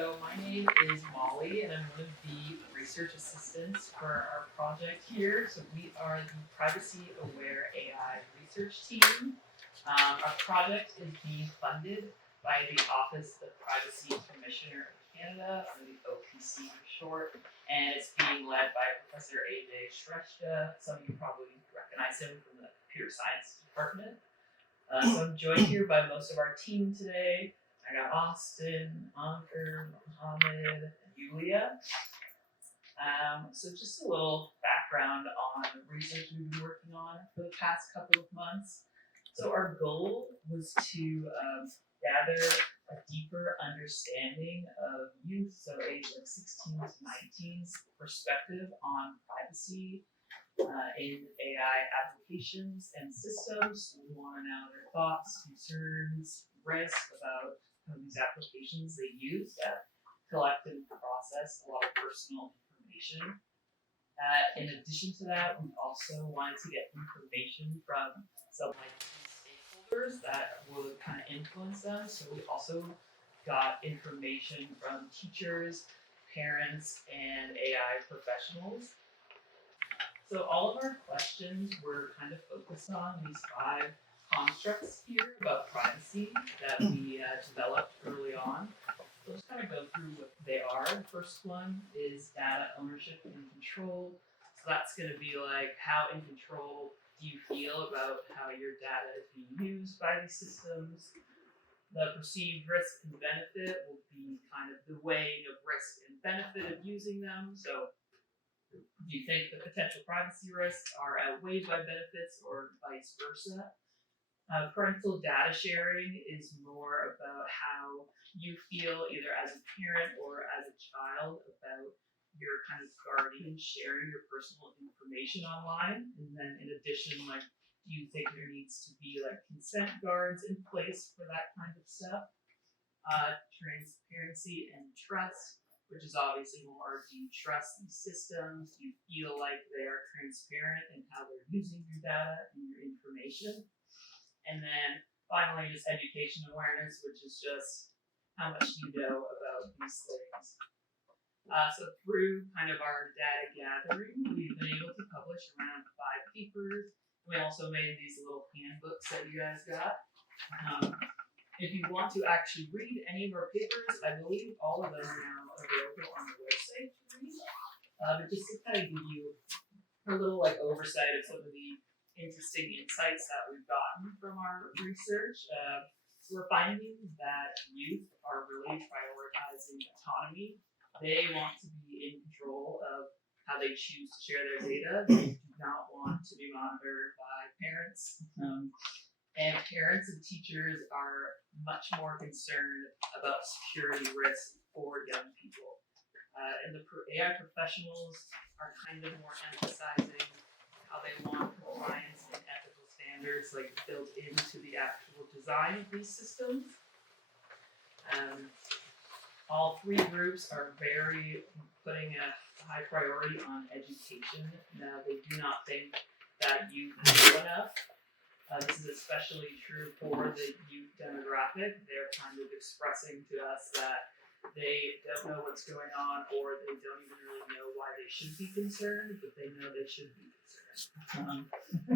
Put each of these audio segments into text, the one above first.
So my name is Molly, and I'm one of the research assistants for our project here. So we are the Privacy Aware AI research team. Our project is being funded by the Office of Privacy Commissioner of Canada, or the OPC for short, and it's being led by Professor Ajay Shrestha. Some of you probably recognize him from the computer science department. So I'm joined here by most of our team today. I got Austin, Ankur, Mohamod, and Yulia. So just a little background on the research we've been working on for the past couple of months. So our goal was to gather a deeper understanding of youth, so age like 16 to 19's perspective on privacy in AI applications and systems. We want to know their thoughts, concerns, risks about these applications they use that collect and process a lot of personal information. In addition to that, we also wanted to get information from some like stakeholders that would kind of influence them. So we also got information from teachers, parents, and AI professionals. So all of our questions were kind of focused on these 5 constructs here about privacy that we developed early on. So let's kind of go through what they are. The first one is data ownership and control. So that's going to be like, how in control do you feel about how your data is being used by these systems? The perceived risk and benefit will be kind of the weighing of risk and benefit of using them. So do you think the potential privacy risks are outweighed by benefits or vice versa? Parental data sharing is more about how you feel either as a parent or as a child about your kind of guardian sharing your personal information online. And then in addition, like, do you think there needs to be like consent guards in place for that kind of stuff? Transparency and trust, which is obviously more, do you trust these systems? Do you feel like they are transparent in how they're using your data and your information? And then finally, just education awareness, which is just how much you know about these things. So through kind of our data gathering, we've been able to publish around 5 papers. We also made these little handbooks that you guys got. If you want to actually read any of our papers, I believe all of them are now available on the website to read. But just to kind of give you a little like oversight of some of the interesting insights that we've gotten from our research, we're finding that youth are really prioritizing autonomy. They want to be in control of how they choose to share their data. They do not want to be monitored by parents. And parents and teachers are much more concerned about security risks for young people. And the AI professionals are kind of more emphasizing how they want compliance and ethical standards like built into the actual design of these systems. All 3 groups are putting a high priority on education. Now, they do not think that youth know enough. This is especially true for the youth demographic. They're kind of expressing to us that they don't know what's going on, or they don't even really know why they should be concerned, but they know they should be concerned.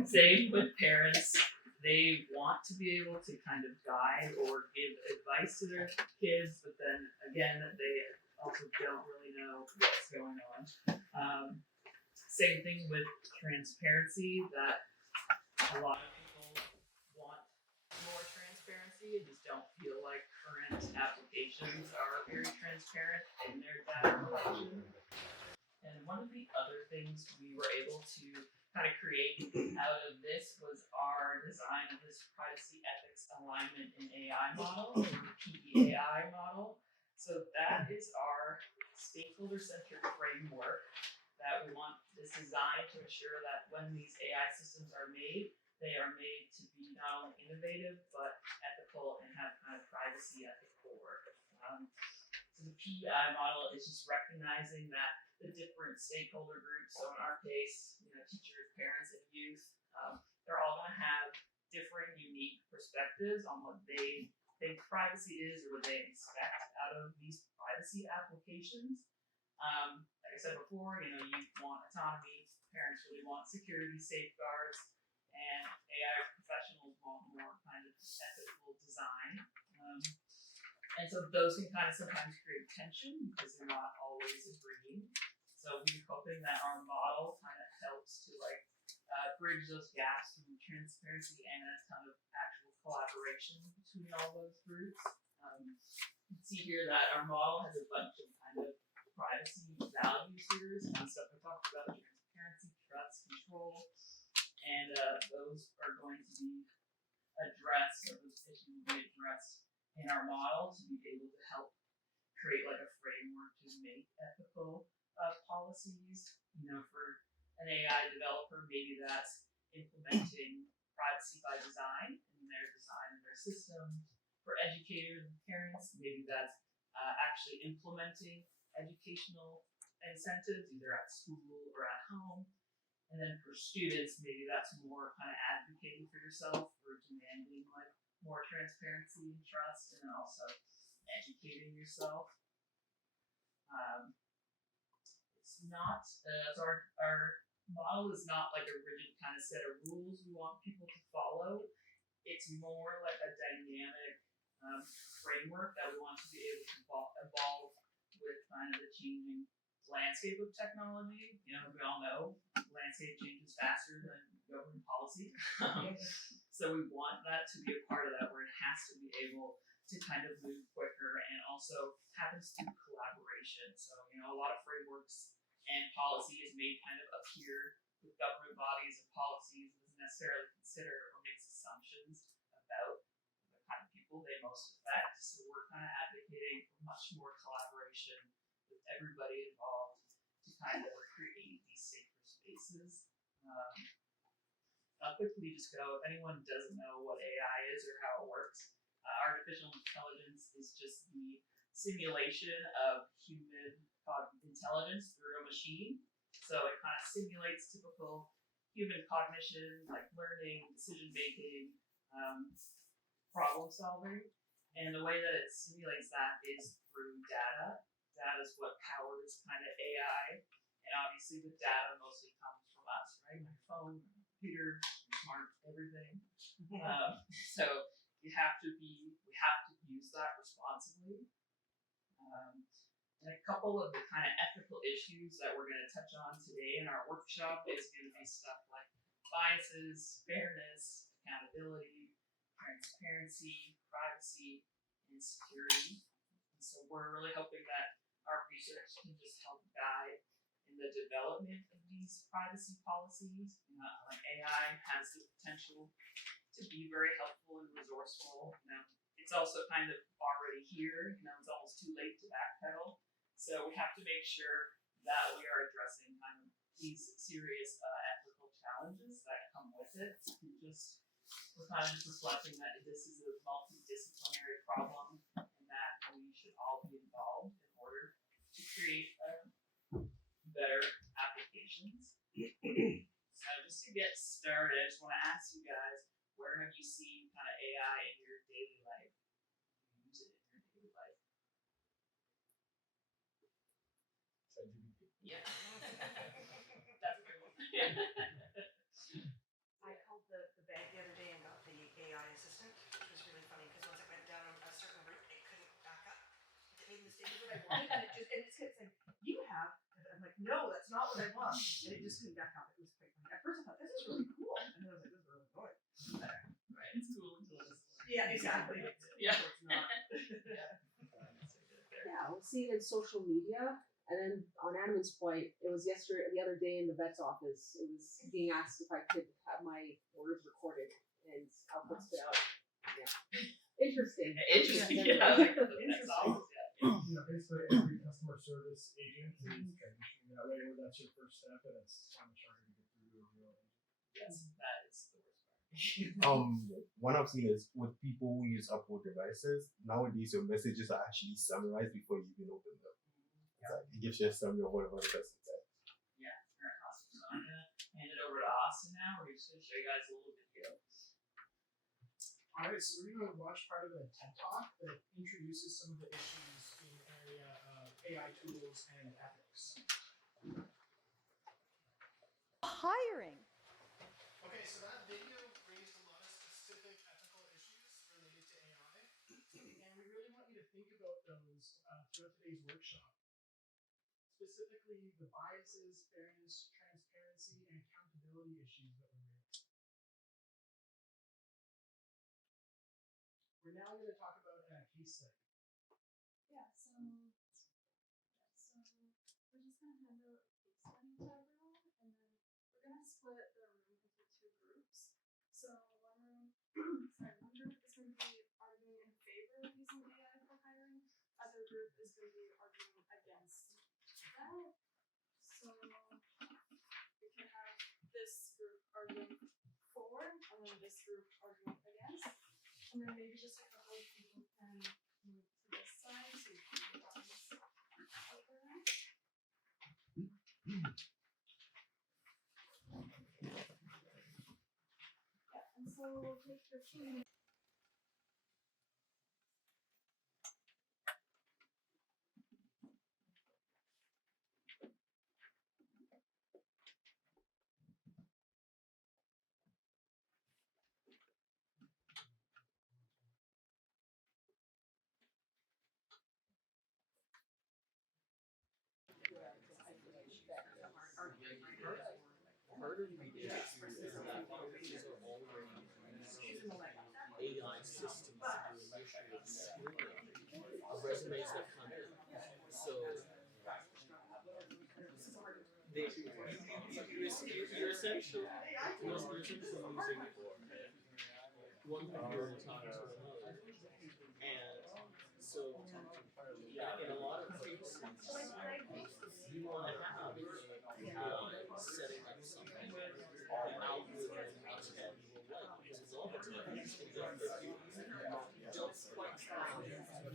Same with parents. They want to be able to kind of guide or give advice to their kids, but then again, they also don't really know what's going on. Same thing with transparency, that a lot of more transparency and just don't feel like current applications are very transparent in their data collection. And one of the other things we were able to kind of create out of this was our design of this privacy ethics alignment in AI model, or the PEAI model. So that is our stakeholder-centric framework that we want this design to ensure that when these AI systems are made, they are made to be not only innovative, but ethical and have kind of privacy at the core. So the PEI model is just recognizing that the different stakeholder groups, so in our case, teachers, parents, and youth, they're all going to have different unique perspectives on what they think privacy is or what they expect out of these privacy applications. Like I said before, you want autonomy, parents really want security safeguards, and AI professionals want more kind of ethical design. And so those can kind of sometimes create tension because they're not always agreeing. So we're hoping that our model kind of helps to bridge those gaps between transparency and a ton of actual collaboration between all those groups. You can see here that our model has a bunch of kind of privacy values here. Some stuff we talked about: transparency, trust, control, and those are going to be addressed, or those issues will be addressed in our model to be able to help create like a framework to make ethical policies. For an AI developer, maybe that's implementing privacy by design in their design and their system. For educators and parents, maybe that's actually implementing educational incentives either at school or at home. And then for students, maybe that's more kind of advocating for yourself or demanding like more transparency and trust, and then also educating yourself. It's not, so our model is not like a rigid kind of set of rules we want people to follow. It's more like a dynamic framework that we want to be able to evolve with kind of the changing landscape of technology. We all know landscape changes faster than government policy. So we want that to be a part of that, where it has to be able to kind of move quicker, and also happens through collaboration. So, a lot of frameworks and policy is made kind of appear with government bodies and policies, doesn't necessarily consider or makes assumptions about the kind of people they most affect. So we're kind of advocating for much more collaboration with everybody involved to kind of create these safer spaces. I'll quickly just go, if anyone doesn't know what AI is or how it works, artificial intelligence is just the simulation of human intelligence through a machine. So it kind of simulates typical human cognition, like learning, decision making, problem solving. And the way that it simulates that is through data. Data is what powers kind of AI. And obviously the data mostly comes from us, right? My phone, my computer, smart everything. So we have to use that responsibly. And a couple of the kind of ethical issues that we're going to touch on today in our workshop is going to be stuff like biases, fairness, accountability, transparency, privacy, and security. And so we're really hoping that our research can just help guide in the development of these privacy policies. Like AI has the potential to be very helpful and resourceful. It's also kind of already here. It's almost too late to backpedal. So we have to make sure that we are addressing kind of these serious ethical challenges that come with it. We're kind of just reflecting that this is a multidisciplinary problem, and that we should all be involved in order to create better applications. So just to get started, I just want to ask you guys, where have you seen kind of AI in your daily life? Use it in your daily life. Yeah. That's a good one. I called the bank the other day and got the AI assistant, which was really funny because once it went down a certain route, it couldn't back up. It made mistakes what I wanted, and it just kept saying, "You have." And I'm like, "No, that's not what I want," and it just couldn't back up. It was quite funny. At first, I thought this is really cool, and then I was like, "This is really annoying." Right, it's cool until it's Yeah, exactly. Yeah. It's not. Yeah, we'll see it in social media. And then on Animan's point, it was the other day in the vet's office. It was being asked if I could have my words recorded, and output spit out. Yeah. Interesting. Yeah. That's awesome. Basically every customer service agent is transitioning that way, where that's your first step, and it's kind of harder to get through to a real agent. Yes, that is the worst part. One I've seen is with people who use Apple devices, nowadays your messages are actually summarized before you even open them. It's like, it gives you a summary of whatever the person said. Yeah, very awesome. So I'm going to hand it over to Austin now. We're just going to show you guys a little video. Alright, so we're gonna watch part of a TED Talk that introduces some of the issues in the area of AI tools and ethics. Hiring. Okay, so that video raised a lot of specific ethical issues related to AI, and we really want you to think about those throughout today's workshop. Specifically, the biases, fairness, transparency, and accountability issues that were raised. We're now going to talk about a case study. Yeah, so we're just gonna hand out a case study to everyone, and then we're gonna split the room into two groups. So one room, one group is going to be arguing in favor of using AI for hiring. Other group is going to be arguing against that. So we can have this group arguing for, and then this group arguing against, and then maybe just a couple of people can move to this side so you can bounce over. Yeah, and so we'll take 15 minutes. Harder we get to these are already AI systems to initiate screening of resumes that come in. So you're essentially using one computer to talk to another. And so in a lot of cases you want to have setting up something an algorithm understand your way, because it's all the time if you don't quite find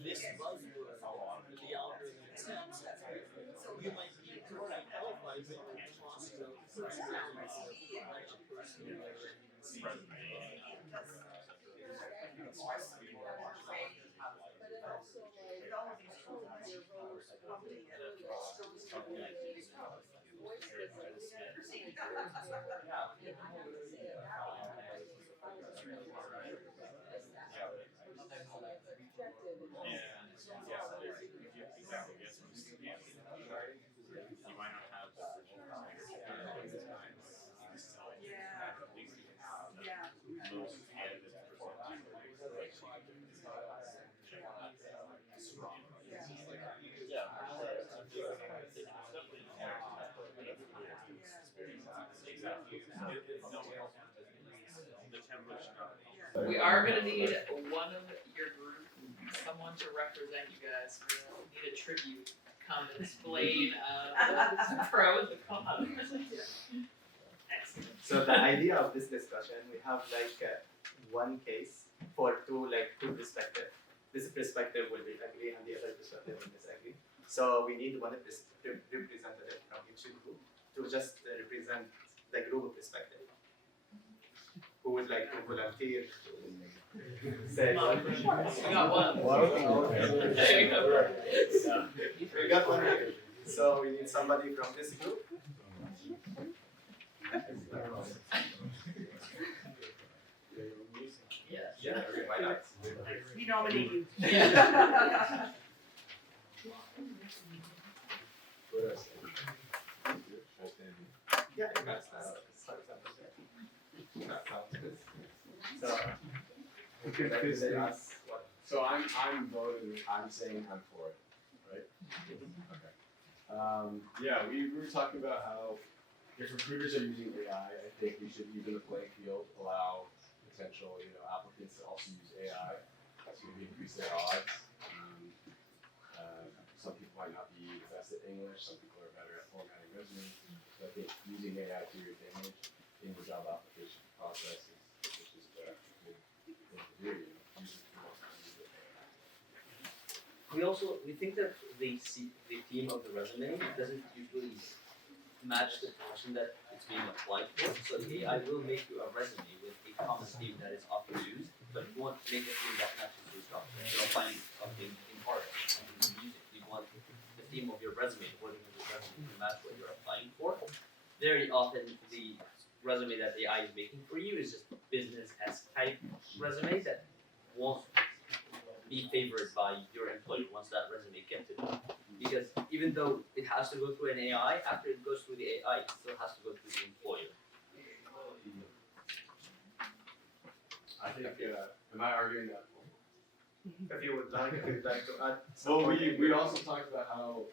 this buzzword that the algorithm accepts, you might be totally qualified, but you're tossing out the first round of a person who never even seen it. We are gonna need one of your group, someone to represent you guys. We'll need a tribute, come explain the pros and cons. Excellent. So the idea of this discussion, we have one case for two perspectives. This perspective will be agree and the other perspective will disagree. So we need one representative from each group to just represent the group perspective. Who would like to volunteer? Say one. We got one. There you go. We got one here. So we need somebody from this group. Yeah, why not? We nominate you. Yeah. Yeah, you guys start So I'm voting. I'm saying I'm for it, right? Okay. Yeah, we were talking about how if recruiters are using AI, I think we should even the playing field allow potential, applicants to also use AI to maybe increase their odds. Some people might not be the best at English. Some people are better at formatting resumes. So I think using AI to your advantage in the job application process is just a good thing to do. We think that the theme of the resume doesn't usually match the function that it's being applied for. So the AI will make you a resume with a common theme that is often used, but you want to make a theme that matches your job. If you're applying something in art, something in music, you want the theme of your resume, the wording of your resume to match what you're applying for. Very often the resume that AI is making for you is just business-esque type resume that won't be favored by your employer once that resume gets to them. Because even though it has to go through an AI, after it goes through the AI, it still has to go through the employer. I think, am I arguing that? If you would like to add. Well, we also talked about how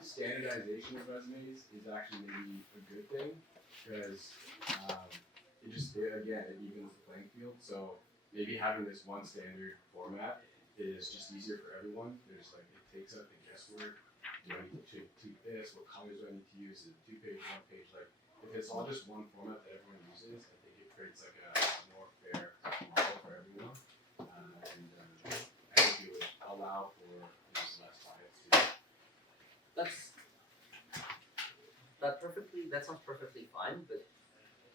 standardization of resumes is actually maybe a good thing, because again, it evens the playing field. So maybe having this one standard format is just easier for everyone. There's like, it takes up the guesswork. Do I need to tweak this? What colors do I need to use? Is it 2 page, 1 page? Like, if it's all just one format that everyone uses, I think it creates like a more fair model for everyone. I think it would allow for less bias too. That sounds perfectly fine, but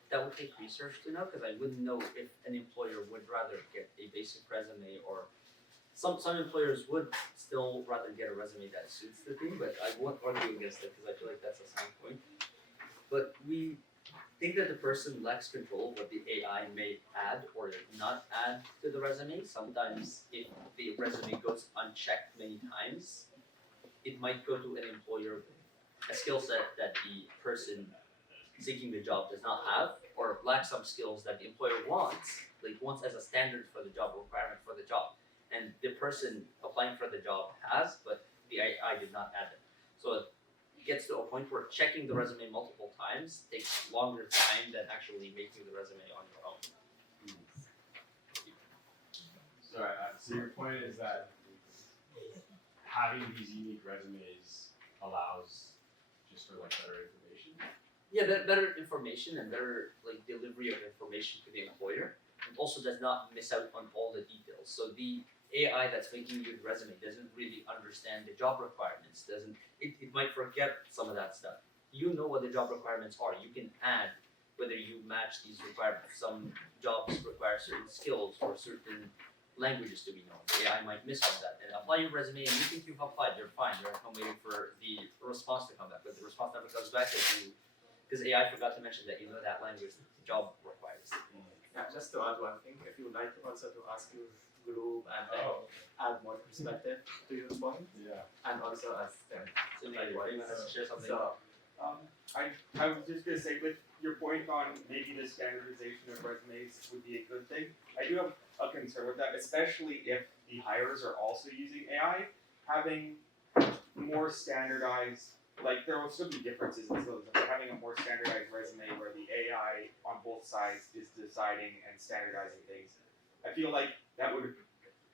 that would take research to know, because I wouldn't know if an employer would rather get a basic resume, or some employers would still rather get a resume that suits the thing, but I won't argue against it because I feel like that's a sound point. But we think that the person lacks control of what the AI may add or not add to the resume. Sometimes if the resume goes unchecked many times, it might go to an employer a skill set that the person seeking the job does not have, or lacks some skills that the employer wants as a standard for the job, requirement for the job, and the person applying for the job has, but the AI did not add them. So it gets to a point where checking the resume multiple times takes longer time than actually making the resume on your own. Sorry, so your point is that having these unique resumes allows just for like better information? Yeah, better information and better delivery of information to the employer. It also does not miss out on all the details. So the AI that's making you the resume doesn't really understand the job requirements. It might forget some of that stuff. You know what the job requirements are. You can add whether you match these requirements. Some jobs require certain skills or certain languages to be known. The AI might miss all that. And apply your resume and you think you've applied, you're fine. You're waiting for the response to come back. But the response never comes back because AI forgot to mention that you know that language the job requires. Yeah, just to add one thing, if you would like also to ask your group and add more perspective to your point. Yeah. And also as them. So maybe share something. So I was just gonna say, with your point on maybe the standardization of resumes would be a good thing, I do have a concern with that, especially if the hirers are also using AI. Having more standardized, like there will still be differences in skills, but having a more standardized resume where the AI on both sides is deciding and standardizing things, I feel like that would,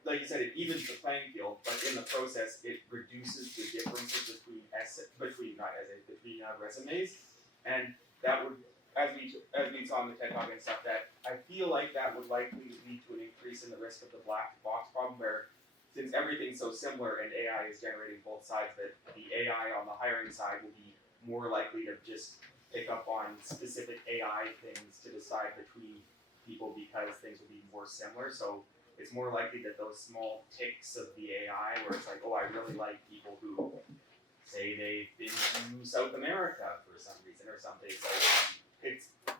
like you said, it evens the playing field, but in the process, it reduces the differences between resumes, and that would, as we saw in the TED Talk and stuff, that I feel like that would likely lead to an increase in the risk of the black box problem, where since everything's so similar and AI is generating both sides, that the AI on the hiring side will be more likely to just pick up on specific AI things to decide between people because things will be more similar. So it's more likely that those small ticks of the AI, where it's like, oh, I really like people who say they've been to South America for some reason or something. So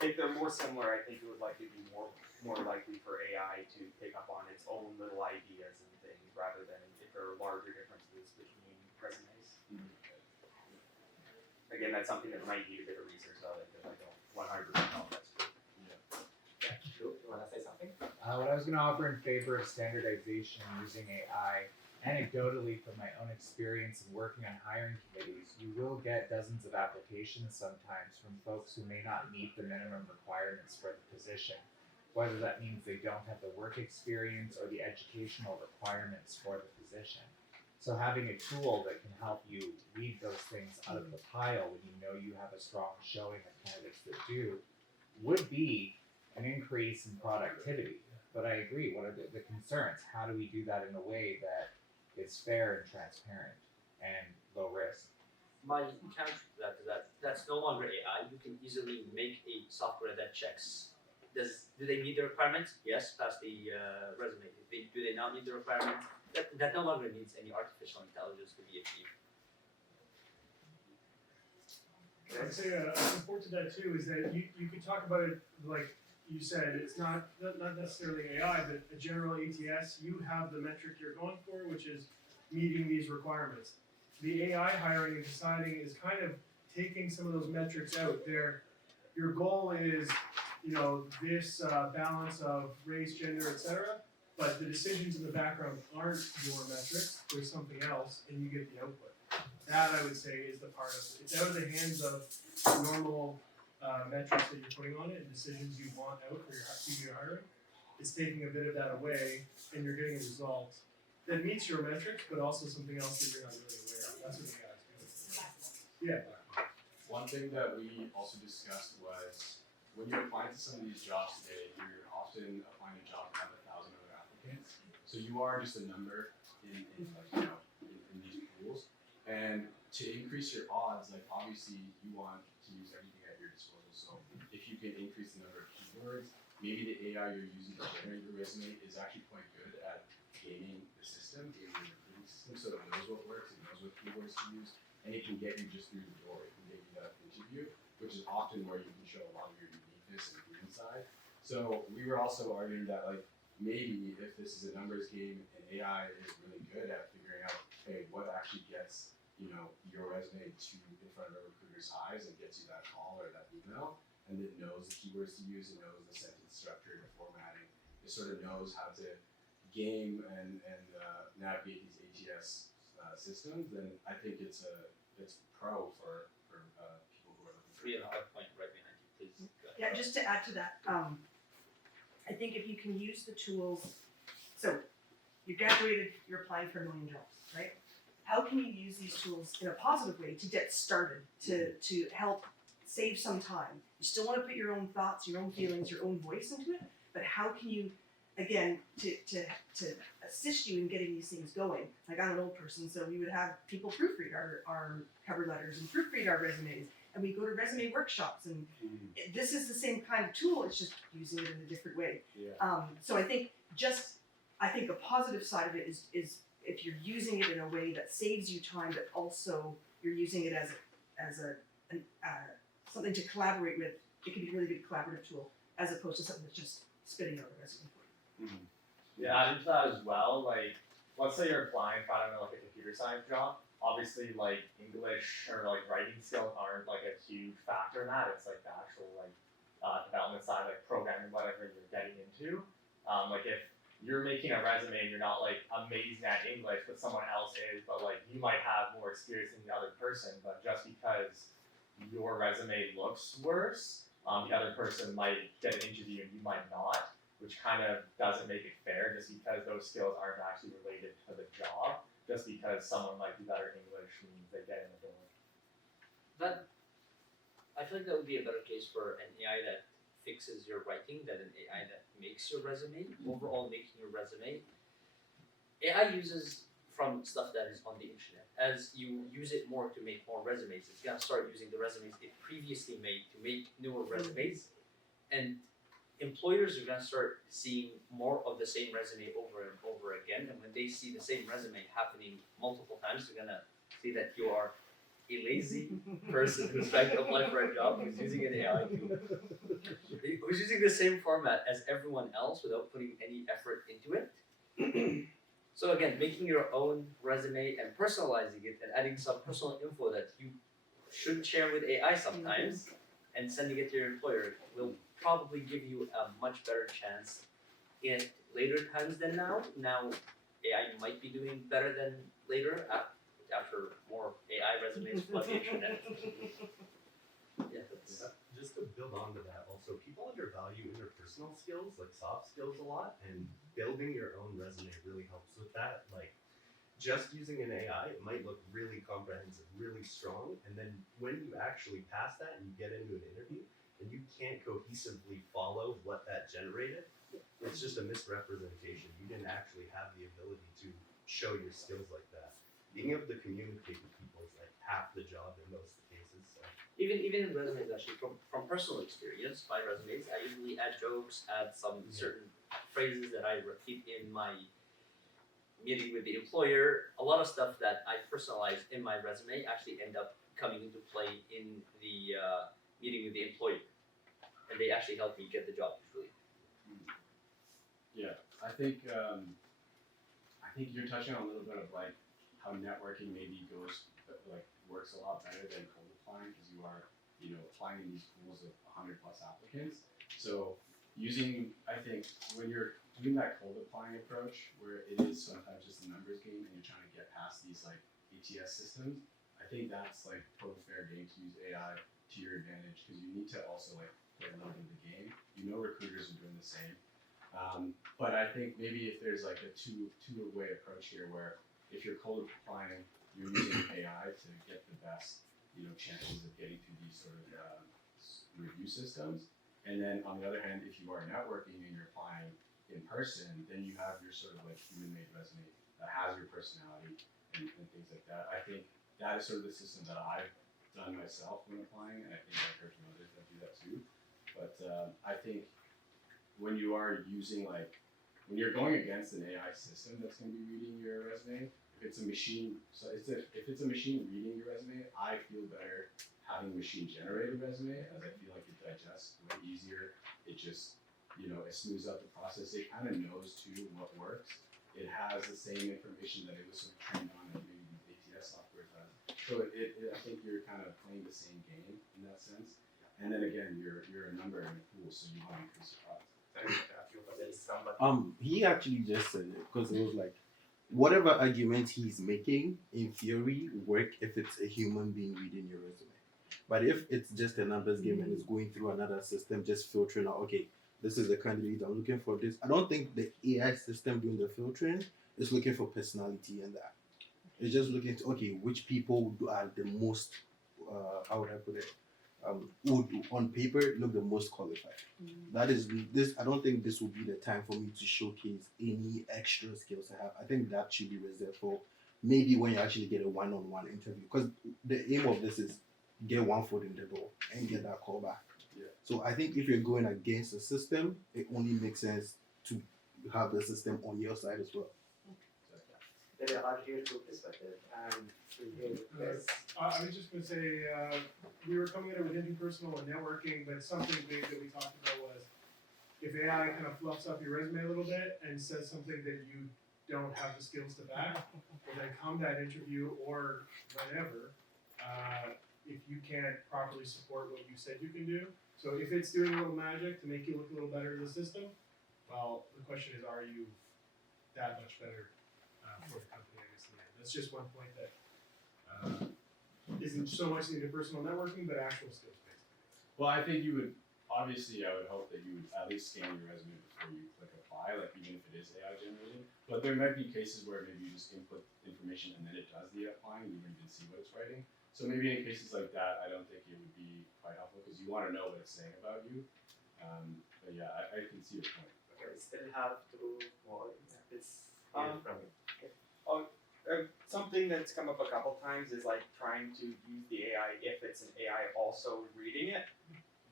if they're more similar, I think it would likely be more likely for AI to pick up on its own little ideas and things rather than if there are larger differences between resumes. Again, that's something that might need a bit of research on it because I don't 100% know if that's true. Drew, you wanna say something? What I was going to offer in favor of standardization using AI, anecdotally from my own experience in working on hiring committees, you will get dozens of applications sometimes from folks who may not meet the minimum requirements for the position, whether that means they don't have the work experience or the educational requirements for the position. So having a tool that can help you weed those things out of the pile when you know you have a strong showing of candidates that do would be an increase in productivity. But I agree, what are the concerns? How do we do that in a way that is fair and transparent and low risk? My counter to that is that that's no longer AI. You can easily make a software that checks do they meet the requirements? Yes, pass the resume. Do they not meet the requirements? That no longer needs any artificial intelligence to be achieved. I'd say a support to that too is that you could talk about it like you said, it's not necessarily AI, but a general ATS, you have the metric you're going for, which is meeting these requirements. The AI hiring and deciding is kind of taking some of those metrics out there. Your goal is, this balance of race, gender, etc. But the decisions in the background aren't your metrics, there's something else, and you get the output. That, I would say, is the part of it. It's out of the hands of normal metrics that you're putting on it and decisions you want out for your people you're hiring. It's taking a bit of that away, and you're getting a result that meets your metrics, but also something else that you're not really aware of. That's what the AI is doing. Yeah. One thing that we also discussed was when you're applying to some of these jobs today, you're often applying to jobs that have 1,000 other applicants. So you are just a number in these pools. And to increase your odds, like obviously you want to use everything at your disposal. So if you can increase the number of keywords, maybe the AI you're using to generate your resume is actually quite good at gaming the system, gaming the recruiting system, so it knows what works, it knows what keywords to use, and it can get you just through the door. It can get you that interview, which is often where you can show a lot of your uniqueness and human side. So we were also arguing that maybe if this is a numbers game and AI is really good at figuring out, hey, what actually gets your resume in front of a recruiter's eyes and gets you that call or that email, and it knows the keywords to use, it knows the sentence structure, the formatting, it sort of knows how to game and navigate these ATS systems, then I think it's pro for people who are looking for. We have a point right behind you, please. Yeah, just to add to that, I think if you can use the tools, so you graduated, you're applying for 1 million jobs, right? How can you use these tools in a positive way to get started, to help save some time? You still want to put your own thoughts, your own feelings, your own voice into it, but how can you, again, to assist you in getting these things going? Like, I'm an old person, so we would have people proofread our cover letters and proofread our resumes, and we go to resume workshops, and this is the same kind of tool, it's just using it in a different way. Yeah. So I think a positive side of it is if you're using it in a way that saves you time, but also you're using it as something to collaborate with. It can be a really good collaborative tool as opposed to something that's just spitting out a resume for you. Yeah, adding to that as well, let's say you're applying for, a computer science job. Obviously, English or writing skills aren't a huge factor in that. It's the actual development side, programming, whatever you're getting into. If you're making a resume and you're not amazing at English, but someone else is, but you might have more experience than the other person, but just because your resume looks worse, the other person might get an interview and you might not, which kind of doesn't make it fair just because those skills aren't actually related to the job, just because someone might be better English means they get in the door. I feel like that would be a better case for an AI that fixes your writing than an AI that makes your resume. Overall, making your resume, AI uses from stuff that is on the internet. As you use it more to make more resumes, it's gonna start using the resumes it previously made to make newer resumes, and employers are gonna start seeing more of the same resume over and over again. And when they see the same resume happening multiple times, they're gonna see that you are a lazy person who's trying to apply for a job who's using an AI tool, who's using the same format as everyone else without putting any effort into it. So again, making your own resume and personalizing it and adding some personal info that you should share with AI sometimes and sending it to your employer will probably give you a much better chance in later times than now. Now, AI might be doing better than later after more AI resumes flood the internet. Yeah, that's Just to build on to that, also, people undervalue interpersonal skills, like soft skills, a lot, and building your own resume really helps with that. Just using an AI, it might look really comprehensive, really strong, and then when you actually pass that and you get into an interview, and you can't cohesively follow what that generated, it's just a misrepresentation. You didn't actually have the ability to show your skills like that. Being able to communicate with people is half the job in most cases. cases. So. Even in resumes, actually, from personal experience, my resumes, I usually add jokes, add some certain phrases that I repeat in my meeting with the employer. A lot of stuff that I personalize in my resume actually end up coming into play in the meeting with the employer, and they actually help me get the job usually. Yeah, I think you're touching on a little bit of like how networking maybe works a lot better than cold applying because you are applying in these pools of 100 plus applicants. So I think when you're doing that cold applying approach where it is sometimes just a numbers game and you're trying to get past these like ATS systems, I think that's like total fair game to use AI to your advantage because you need to also like play a little bit of the game. Recruiters are doing the same. But I think maybe if there's like a two-way approach here where if you're cold applying, you're using AI to get the best, chances of getting through these sort of review systems. And then on the other hand, if you are networking and you're applying in person, then you have your sort of like human-made resume that has your personality and things like that. I think that is sort of the system that I've done myself when applying, and I think I've heard from others that do that too. But I think when you are using when you're going against an AI system that's going to be reading your resume, if it's a machine reading your resume, I feel better having machine generated resume as I feel like it digests way easier. It just, it smooths out the process. It kind of knows too what works. It has the same information that it was sort of trained on that maybe these ATS software has. So I think you're kind of playing the same game in that sense. And then again, you're a number in a pool, so you want to increase your odds. He actually just said it because it was like, whatever argument he's making, in theory, work if it's a human being reading your resume. But if it's just a numbers game and it's going through another system, just filtering out, okay, this is the candidate I'm looking for this. I don't think the AI system doing the filtering is looking for personality and that. It's just looking to, okay, which people are the most, how would I put it? Would on paper look the most qualified. That is this. I don't think this will be the time for me to showcase any extra skills I have. I think that should be reserved for maybe when you actually get a one-on-one interview. Because the aim of this is get one foot in the door and get that call back. Yeah. So I think if you're going against the system, it only makes sense to have the system on your side as well. Maybe I'll hear your perspective and yes. I was just going to say, we were coming at it with interpersonal and networking, but something big that we talked about was if AI kind of fluffs up your resume a little bit and says something that you don't have the skills to back, well then come that interview or whenever, if you can't properly support what you said you can do. So if it's doing a little magic to make you look a little better in the system, well, the question is, are you that much better for the company, I guess, in the end. That's just one point that isn't so much into personal networking, but actual skills based. Well, I think I would hope that you would at least scan your resume before you click apply, like even if it is AI generated. But there might be cases where maybe you just input information and then it does the applying, you don't even see what it's writing. So maybe in cases like that, I don't think it would be quite helpful because you want to know what it's saying about you. But yeah, I can see your point. Okay, we still have two more. It's from something that's come up a couple times is like trying to use the AI if it's an AI also reading it.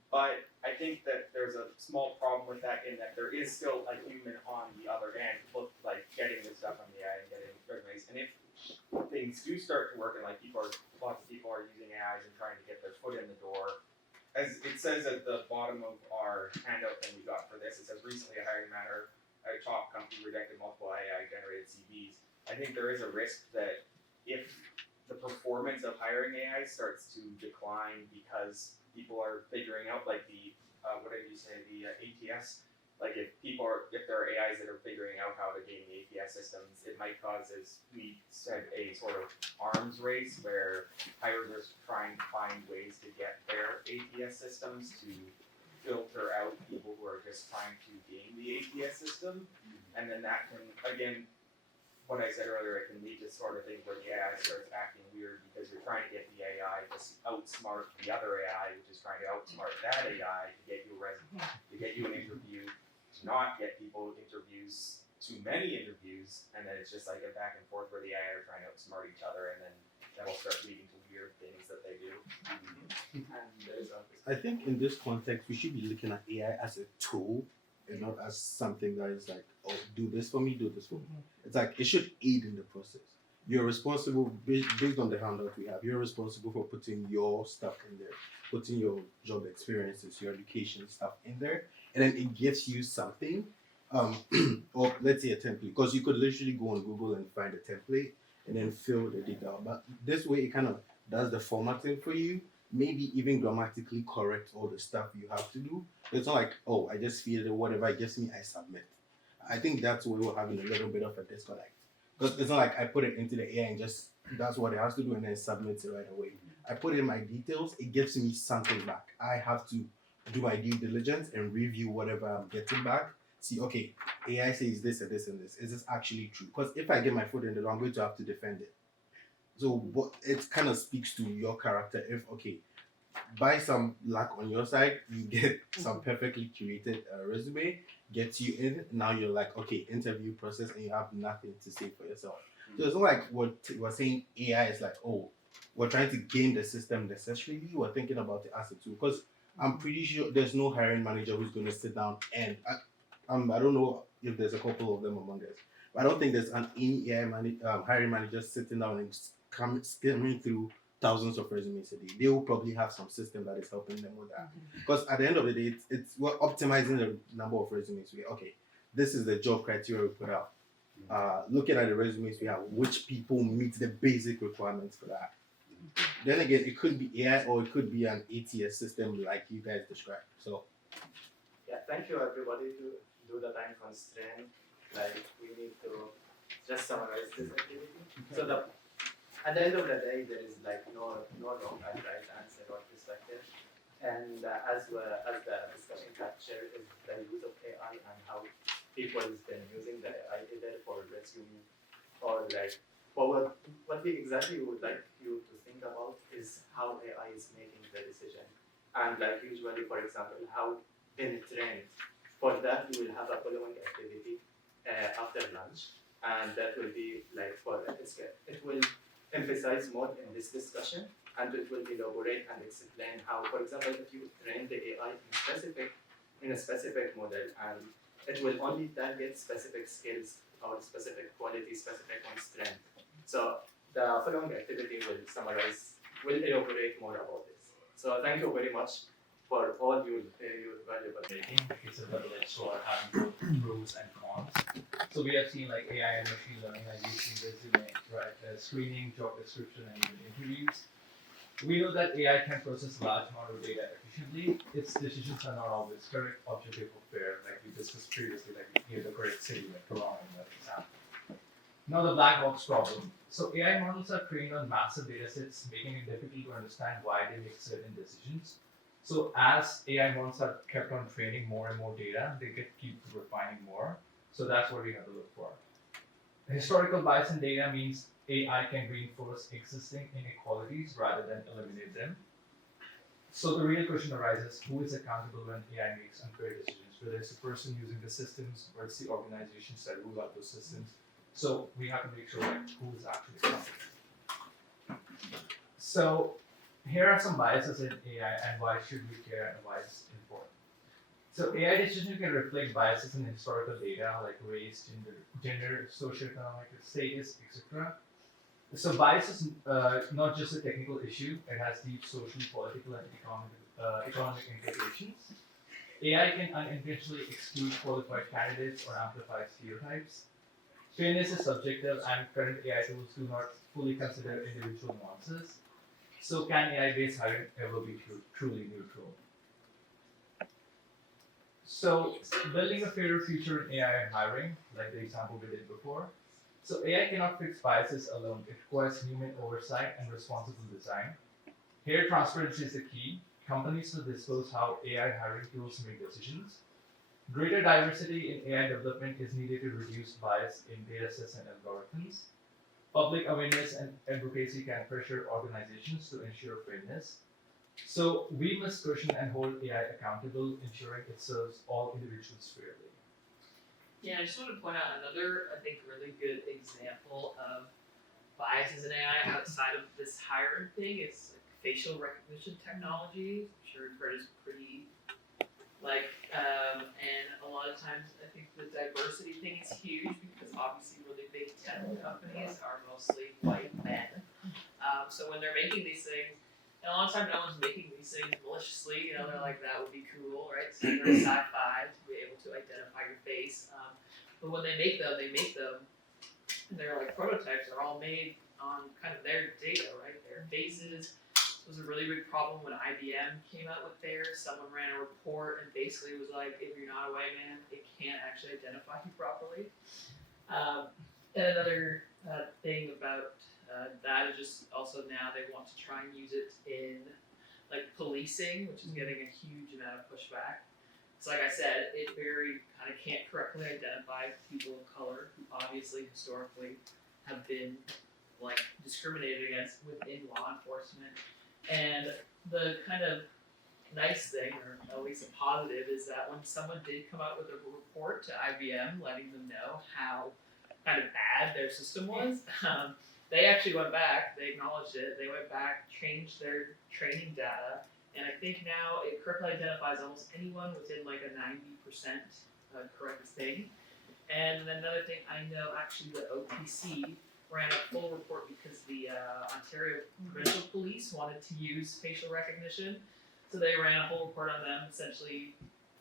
But I think that there's a small problem with that in that there is still a human on the other end, like getting the stuff on the AI and getting resumes. And if things do start to work and like lots of people are using AIs and trying to get their foot in the door, as it says at the bottom of our handout thing we got for this, it says recently a hiring manager at a top company rejected multiple AI generated CVs. I think there is a risk that if the performance of hiring AI starts to decline because people are figuring out like the ATS, like if there are AIs that are figuring out how to game the ATS systems, it might cause, as we said, a sort of arms race where hirers are trying to find ways to get their ATS systems to filter out people who are just trying to game the ATS system, and then that can, again, what I said earlier, it can lead to sort of things where the AI starts acting weird because you're trying to get the AI to outsmart the other AI, which is trying to outsmart that AI to get you a resume, to get you an interview, to not get people interviews, too many interviews, and then it's just like a back and forth where the AI are trying to outsmart each other, and then that will start leading to weird things that they do. And there's I think in this context, we should be looking at AI as a tool and not as something that is like, oh, do this for me, do this for me. It's like it should aid in the process. You're responsible, based on the handout we have, you're responsible for putting your stuff in there, putting your job experiences, your education stuff in there, and then it gives you something, or let's say a template, because you could literally go on Google and find a template and then fill the data out. But this way, it kind of does the formatting for you, maybe even grammatically correct all the stuff you have to do. It's not like, oh, I just feed it whatever it gives me, I submit. I think that's where we're having a little bit of a disconnect. Because it's not like I put it into the AI and just that's what it has to do and then submits it right away. I put in my details, it gives me something back. I have to do my due diligence and review whatever I'm getting back. See, okay, AI says this and this and this. Is this actually true? Because if I get my foot in the door, I'm going to have to defend it. So it kind of speaks to your character. If, okay, by some luck on your side, you get some perfectly curated resume, gets you in. Now you're like, okay, interview process, and you have nothing to say for yourself. So it's not like we're saying AI is like, oh, we're trying to game the system necessarily. We're thinking about it as a tool. Because I'm pretty sure there's no hiring manager who's going to sit down and I don't know if there's a couple of them among us, but I don't think there's any AI hiring manager sitting down and skimming through thousands of resumes a day. They will probably have some system that is helping them with that. Because at the end of the day, we're optimizing the number of resumes we get. Okay, this is the job criteria we put out. Looking at the resumes we have, which people meet the basic requirements for that. Then again, it could be AI or it could be an ATS system like you guys described. So Yeah, thank you everybody to do the time constraint. Like we need to just summarize this activity. So at the end of the day, there is like no wrong and right answer or perspective. And as the discussion capture is the use of AI and how people has been using the AI either for resume or like what we exactly would like you to think about is how AI is making the decision. And like usually, for example, how in trend. For that, you will have a following activity after lunch, and that will be like it will emphasize more in this discussion, and it will elaborate and explain how, for example, if you train the AI in a specific model, and it will only target specific skills or specific quality, specific on strength. So the following activity will elaborate more about this. So thank you very much for all your valuable making. It's a double-edged sword having both pros and cons. So we have seen like AI and machine learning are used in resume, right? Screening, job description, and even interviews. We know that AI can process large amount of data efficiently. Its decisions are not always correct, objective, or fair, like we discussed previously, like we gave the correct city like Toronto in that example. Now the black box problem. So AI models are trained on massive data sets, making it difficult to understand why they make certain decisions. So as AI models are kept on training more and more data, they keep refining more. So that's what we have to look for. Historical bias in data means AI can reinforce existing inequalities rather than eliminate them. So the real question arises, who is accountable when AI makes unfair decisions? Whether it's the person using the systems or it's the organizations that rule out those systems. So we have to make sure that who is actually accountable. So here are some biases in AI and why should we care and why it's important. So AI decisions can reflect biases in historical data like race, gender, socioeconomic status, etc. So bias is not just a technical issue, it has deep social, political, and economic implications. AI can unintentionally exclude qualified candidates or amplify stereotypes. Fairness is subjective and current AI tools do not fully consider individual nuances. So can AI-based hiring ever be truly neutral? So building a fairer future in AI and hiring, like the example we did before. So AI cannot fix biases alone. It requires human oversight and responsible design. Here, transparency is the key. Companies will disclose how AI hiring tools make decisions. Greater diversity in AI development is needed to reduce bias in datasets and algorithms. Public awareness and advocacy can pressure organizations to ensure fairness. So we must question and hold AI accountable, ensuring it serves all individuals fairly. Yeah, I just want to point out another, I think, really good example of biases in AI outside of this hiring thing. It's like facial recognition technology. I'm sure you've heard is pretty and a lot of times I think the diversity thing is huge because obviously really big tech companies are mostly white men. So when they're making these things, and a lot of times no one's making these things maliciously, they're like, that would be cool, right? So very sci-fi to be able to identify your face. But when they make them, and they're like prototypes are all made on kind of their data, right? Their faces. It was a really big problem when IBM came out with theirs. Someone ran a report and basically was like, if you're not a white man, it can't actually identify you properly. And another thing about that is just also now they want to try and use it in like policing, which is getting a huge amount of pushback. Because like I said, it very kind of can't correctly identify people of color who obviously historically have been like discriminated against within law enforcement. And the kind of nice thing, or at least a positive, is that when someone did come out with a report to IBM letting them know how kind of bad their system was, they actually went back, they acknowledged it, they went back, changed their training data, and I think now it correctly identifies almost anyone within like a 90% correct thing. And another thing I know, actually the OPC ran a full report because the Ontario Provincial Police wanted to use facial recognition. So they ran a whole report on them, essentially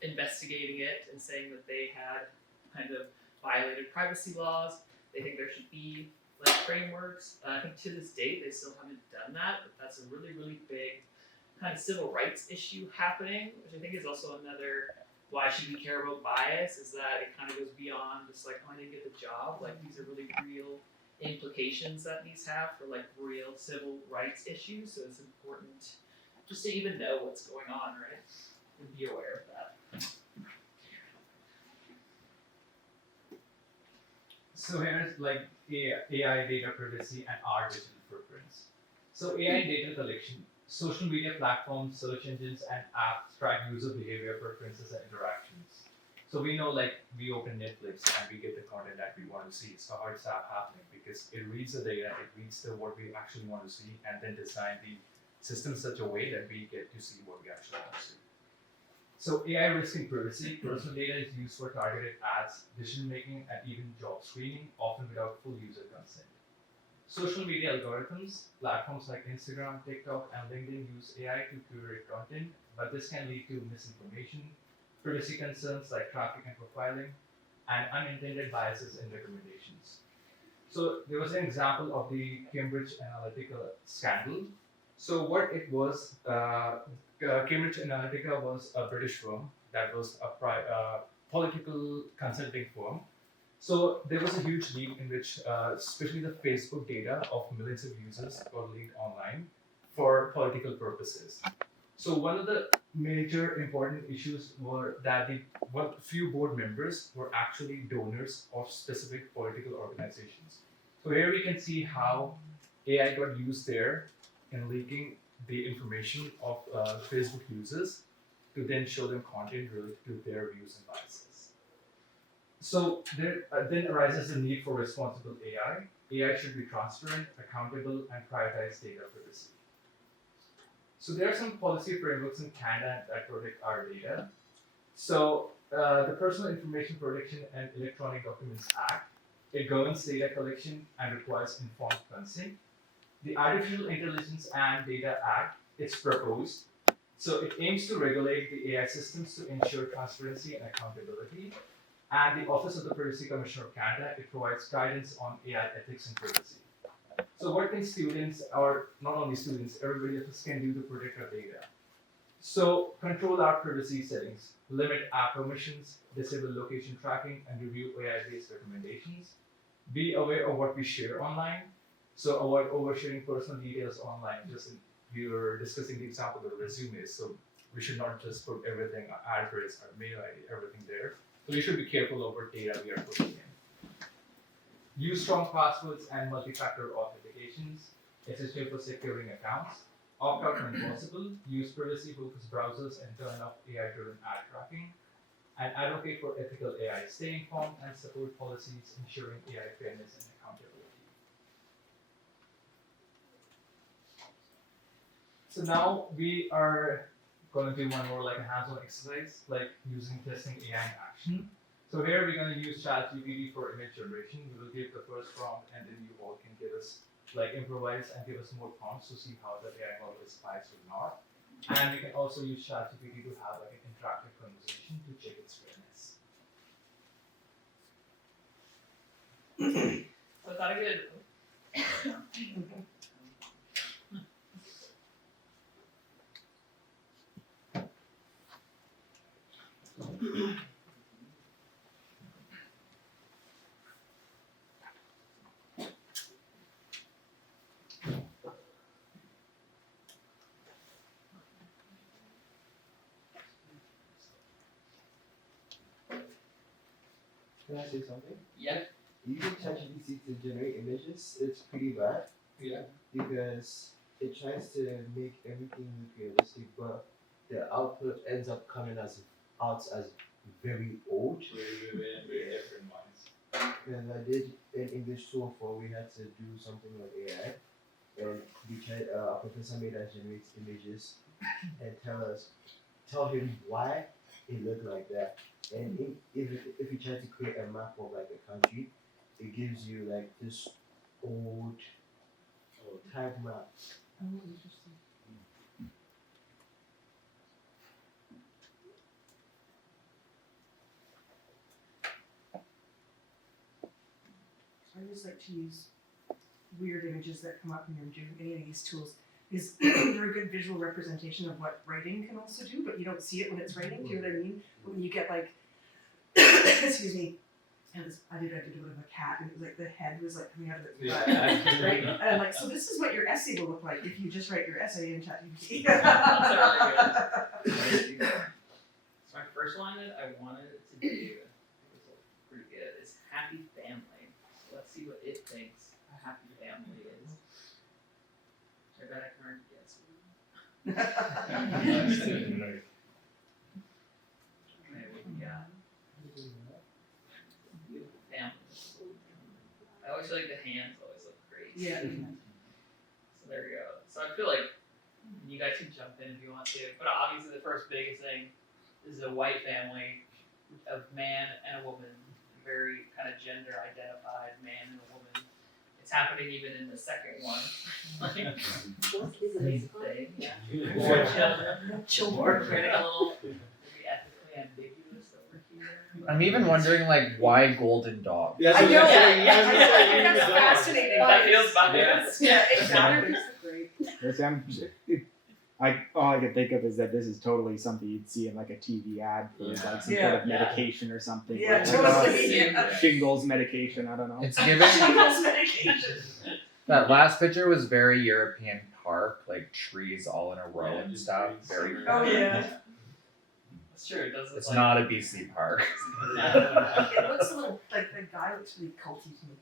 investigating it and saying that they had kind of violated privacy laws. They think there should be like frameworks. I think to this date they still haven't done that, but that's a really, really big kind of civil rights issue happening, which I think is also another why should we care about bias, is that it kind of goes beyond just like, oh, I didn't get the job. Like these are really real implications that these have for like real civil rights issues, so it's important just to even know what's going on, right? And be aware of that. So here's like AI data privacy and our digital footprints. So AI data collection, social media platforms, search engines, and apps track user behavior, preferences, and interactions. So we know like we open Netflix and we get the content that we want to see. So how does that happening? Because it reads the data, it reads what we actually want to see, and then design the system in such a way that we get to see what we actually want to see. So AI risk and privacy, personal data is used for targeted ads, decision making, and even job screening, often without full user consent. Social media algorithms, platforms like Instagram, TikTok, and LinkedIn use AI to curate content, but this can lead to misinformation, privacy concerns like traffic and profiling, and unintended biases in recommendations. So there was an example of the Cambridge Analytica scandal. So what it was, Cambridge Analytica was a British firm that was a political consulting firm. So there was a huge leak in which, especially the Facebook data of millions of users got leaked online for political purposes. So one of the major important issues were that few board members were actually donors of specific political organizations. So here we can see how AI got used there in leaking the information of Facebook users to then show them content related to their views and biases. So there then arises the need for responsible AI. AI should be transparent, accountable, and prioritize data privacy. So there are some policy frameworks in Canada that protect our data. So the Personal Information Protection and Electronic Documents Act, it governs data collection and requires informed consent. The Artificial Intelligence and Data Act, it's proposed. So it aims to regulate the AI systems to ensure transparency and accountability. And the Office of the Privacy Commissioner of Canada, it provides guidance on AI ethics and privacy. So what can students, or not only students, everybody else can do to protect our data? So control our privacy settings, limit app permissions, disable location tracking, and review AI-based recommendations. Be aware of what we share online. So avoid oversharing personal details online. We were discussing the example of resumes. So we should not just put everything, our address, our mail ID, everything there. So we should be careful of what data we are putting in. Use strong passwords and multi-factor authentications, essential for securing accounts. Opt out when possible. Use privacy-focused browsers and turn off AI-driven ad tracking. And advocate for ethical AI. Stay informed and support policies ensuring AI fairness and accountability. So now we are going to do one more like a hands-on exercise, like using testing AI in action. So here we're going to use ChatGPT for image generation. We will give the first prompt, and then you all can give us like improvise and give us more prompts to see how the AI model is biased or not. And we can also use ChatGPT to have like an interactive conversation to check its fairness. So I thought I could. Can I say something? Yeah. Using ChatGPT to generate images, it's pretty bad. Yeah. Because it tries to make everything look realistic, but the output ends up coming as very old. Very different ones. And I did in English 204, we had to do something like AI, and we tried. Our professor made us generate images and tell him why it looked like that. And if you try to create a map of like a country, it gives you like this old time map. Oh, interesting. I always like to use weird images that come up when you're doing any of these tools because they're a good visual representation of what writing can also do, but you don't see it when it's writing. Do you know what I mean? When you get like, excuse me, I did it with a cat, and it was like the head was like coming out of its butt, right? And I'm like, so this is what your essay will look like if you just write your essay in ChatGPT. So my first one that I wanted it to do, was pretty good, is happy family. So let's see what it thinks a happy family is. I bet I can already guess. Okay, what we got? Beautiful family. I always feel like the hands always look great. Yeah. So there we go. So I feel like you guys can jump in if you want to, but obviously the first biggest thing is a white family of man and a woman, very kind of gender identified man and a woman. It's happening even in the second one. Like, same thing, yeah. More children. More critical. Maybe ethically ambiguous over here. I'm even wondering like why golden dog. I know. That's fascinating. That feels biased. Yeah, exactly. All I can think of is that this is totally something you'd see in like a TV ad for like some sort of medication or something. Yeah, Like, totally. Shingles medication, I don't know. It's giving Shingles medication. that last picture was very European park, like trees all in a row and stuff. Very Oh yeah. That's true. It does look It's like not a BC park. It looks a little like the guy looks really culty to me.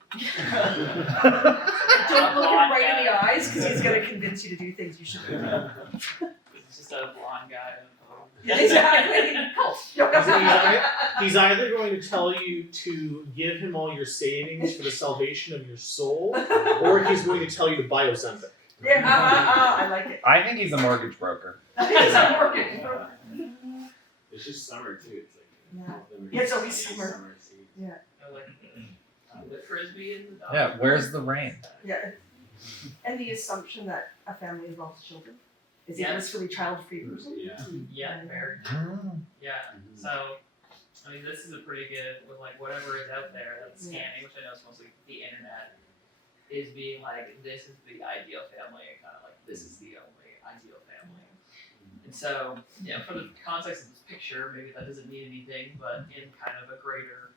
Don't look him right in the eyes because he's gonna convince you to do things you shouldn't do. It's just a blonde guy. Yeah, exactly. He's either going to tell you to give him all your savings for the salvation of your soul, or he's going to tell you to buy Ozempic. Yeah, I like it. I think he's a mortgage broker. He's a mortgage broker. It's just summer too. It's like Yeah, it's always summer. Yeah. I like the frisbee and the dog. Yeah, where's the rain? Yeah. And the assumption that a family involves children is a Yeah. blissfully child-free person. Yeah, very. Yeah. So, I mean, this is a pretty good with like whatever is out there that's scanning, which I know is mostly the internet, is being like, this is the ideal family, and kind of like this is the only ideal family. And so, for the context of this picture, maybe that doesn't mean anything, but in kind of a greater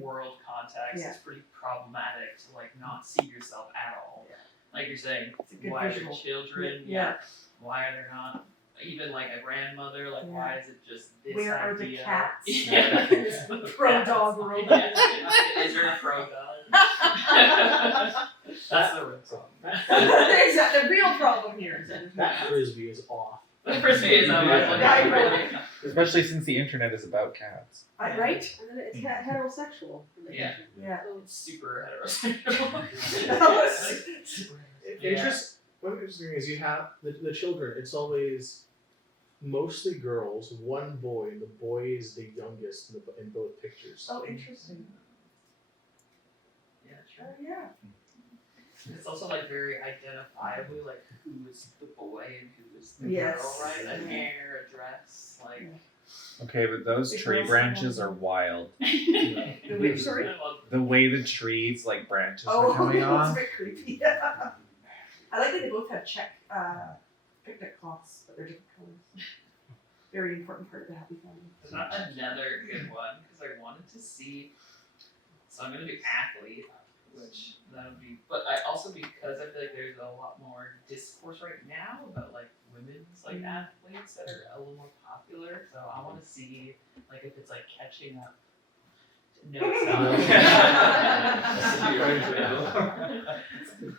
world context, it's pretty problematic to like not see yourself at all. Yeah. Like you're saying, It's a good why visual. are there children? Yeah. Why are there not even like a grandmother? Like why is it just this Where are the idea? cats? Yeah. The pro dog world. Yeah. Is there a pro dog? That's the real problem. Exactly. The real problem here is That frisbee is off. The frisbee is off. Especially since the internet is about cats. Right? And then it's heterosexual. Yeah. Yeah. So It's super heterosexual. What I'm interesting is you have the children. It's always mostly girls, one boy, and the boy is the youngest in both pictures. Oh, interesting. Yeah, sure. Oh, yeah. It's also like very identifiably like who is the boy and who is the Yes. girl, right? A hair, a dress, like. Okay, but those The tree girls branches have- are wild. The way, sorry? The way the trees like branches are Oh, coming that's a off. bit creepy. I like that they both have check picnic cloths, but they're different colors. Very important part of the happy family. There's not another good one because I wanted to see. So I'm gonna do athlete, which that would be. But I also because I feel like there's a lot more discourse right now about like women's like athletes that are a little more popular. So I want to see like if it's like catching up. No, it's not.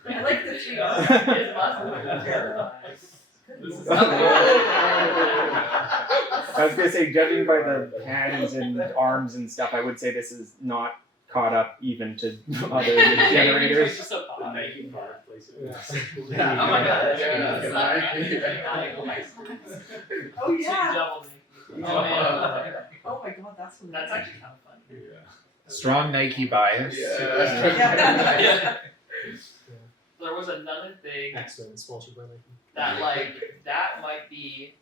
I like the trees. It's possible. I was gonna say, judging by the hands and arms and stuff, I would say this is not caught up even to other generators. Oh my god. Oh yeah. Double Oh my god, that's what That's actually kind of fun. Yeah. Strong Nike bias. Yeah. There was another thing X-Men sponsored by Nike. that that might be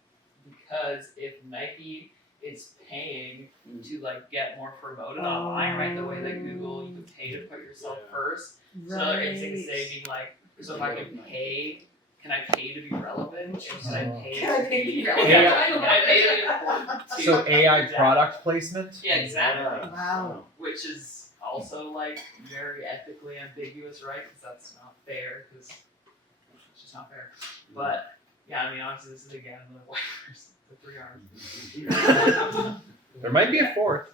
because if Nike is paying to like get more promoted online, right? The way that Google, you can pay to put yourself first. So another interesting saying being like, so if I can pay, can I pay to be relevant? And can I pay to be relevant? Can I pay to be important? So AI product placement? Yeah, exactly. Wow. Which is also like very ethically ambiguous, right? Because that's not fair. Because it's just not fair. But yeah, I mean, honestly, this is again another white person with 3 arms. There might be a fourth.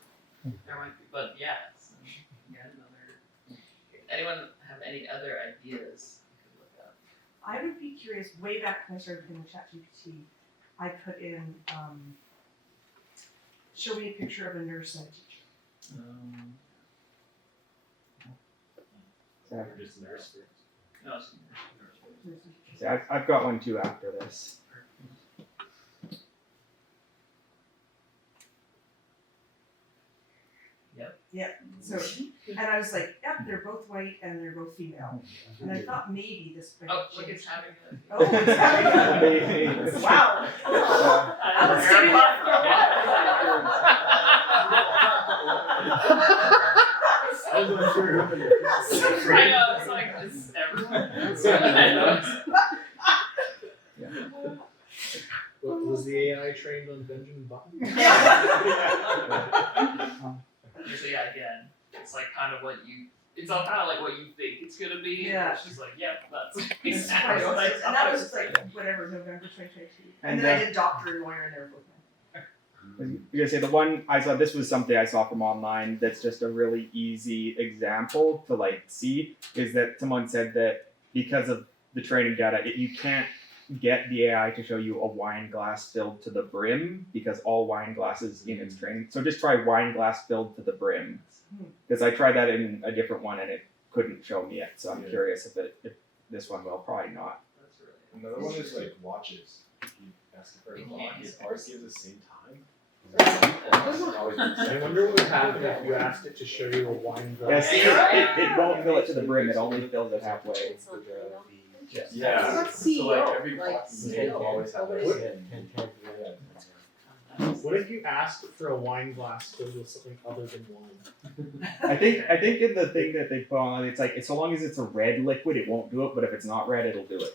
There might be, but yeah, it's, again another. Anyone have any other ideas I could look up? I would be curious, way back when I started doing ChatGPT, I put in, show me a picture of a nurse and a teacher. Or just nurse first. No, it's nurse. See, I've got one too after this. Yep. So, and I was like, yep, they're both white and they're both female. And I thought maybe this might Oh, change. look, it's having a. Oh, it's having a. Wow. I was sitting I know, it's like, it's everyone. Was the AI trained on Benjamin Button? So yeah, again, it's like kind of what you. It's all kind of like what you think it's gonna be. Yeah. And it's just like, yep, that's It's exactly what I priceless. And that was just like, whatever, November 2022. And And, then I did doctor and lawyer and they were both men. I was gonna say the one I saw. This was something I saw from online. That's just a really easy example to like see. Is that someone said that because of the training data, you can't get the AI to show you a wine glass filled to the brim because all wine glasses in its training. So just try wine glass filled to the brim. Because I tried that in a different one and it couldn't show me it. So I'm curious if this one will. Probably not. Another one is like watches. If you ask it for a clock, it always gives the same time. I wonder what would happen if you asked it to show you a wine glass. Yeah, see, it won't fill it to the brim. It only fills it halfway. Yeah. That's So like CEO, every like clock CEO. will always have What that. What if you asked for a wine glass filled with something other than wine? I think in the thing that they put on, it's like so long as it's a red liquid, it won't do it. But if it's not red, it'll do it.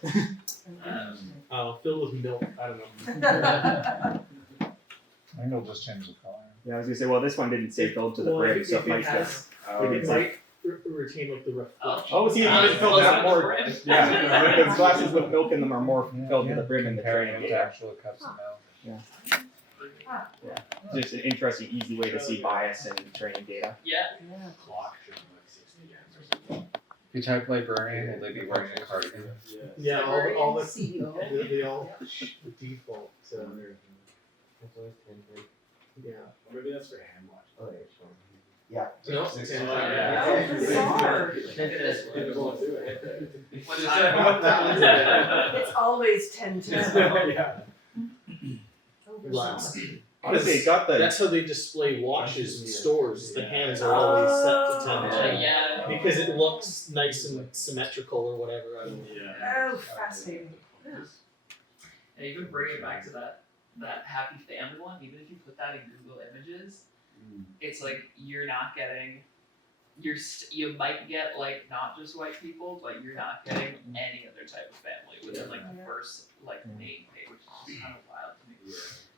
Filled with milk. I don't know. I think it'll just change the color. Yeah, I was gonna say, well, this one didn't say filled to the brim, if so it it might has, just. it might retain like the reflection. Oh, see, it's filled that more. Yeah, because glasses with milk in them are more filled to the brim in the Comparing training them to data. actual cups of milk. Yeah. Yeah. Just an interesting, easy way to see bias in training data. Yeah. Clock should be like 60 amps or something. If you type librarian, will they be wearing a cardigan? Yeah, all the CEO. they all default. Yeah. Maybe that's for hand watch. Oh, yeah, sure. Yeah. No. It's Okay. always 10-10. Yeah. Glass. Honestly, it got the. That's how they display watches in stores. The hands are always set to 10. Yeah. Because it looks nice and symmetrical or whatever. I don't know. Oh, fascinating. And even bring it back to that happy family one, even if you put that in Google Images, it's like you're not getting, you might get like not just white people, but you're not getting any other type of family within like the first like main page, which is kind of wild to me.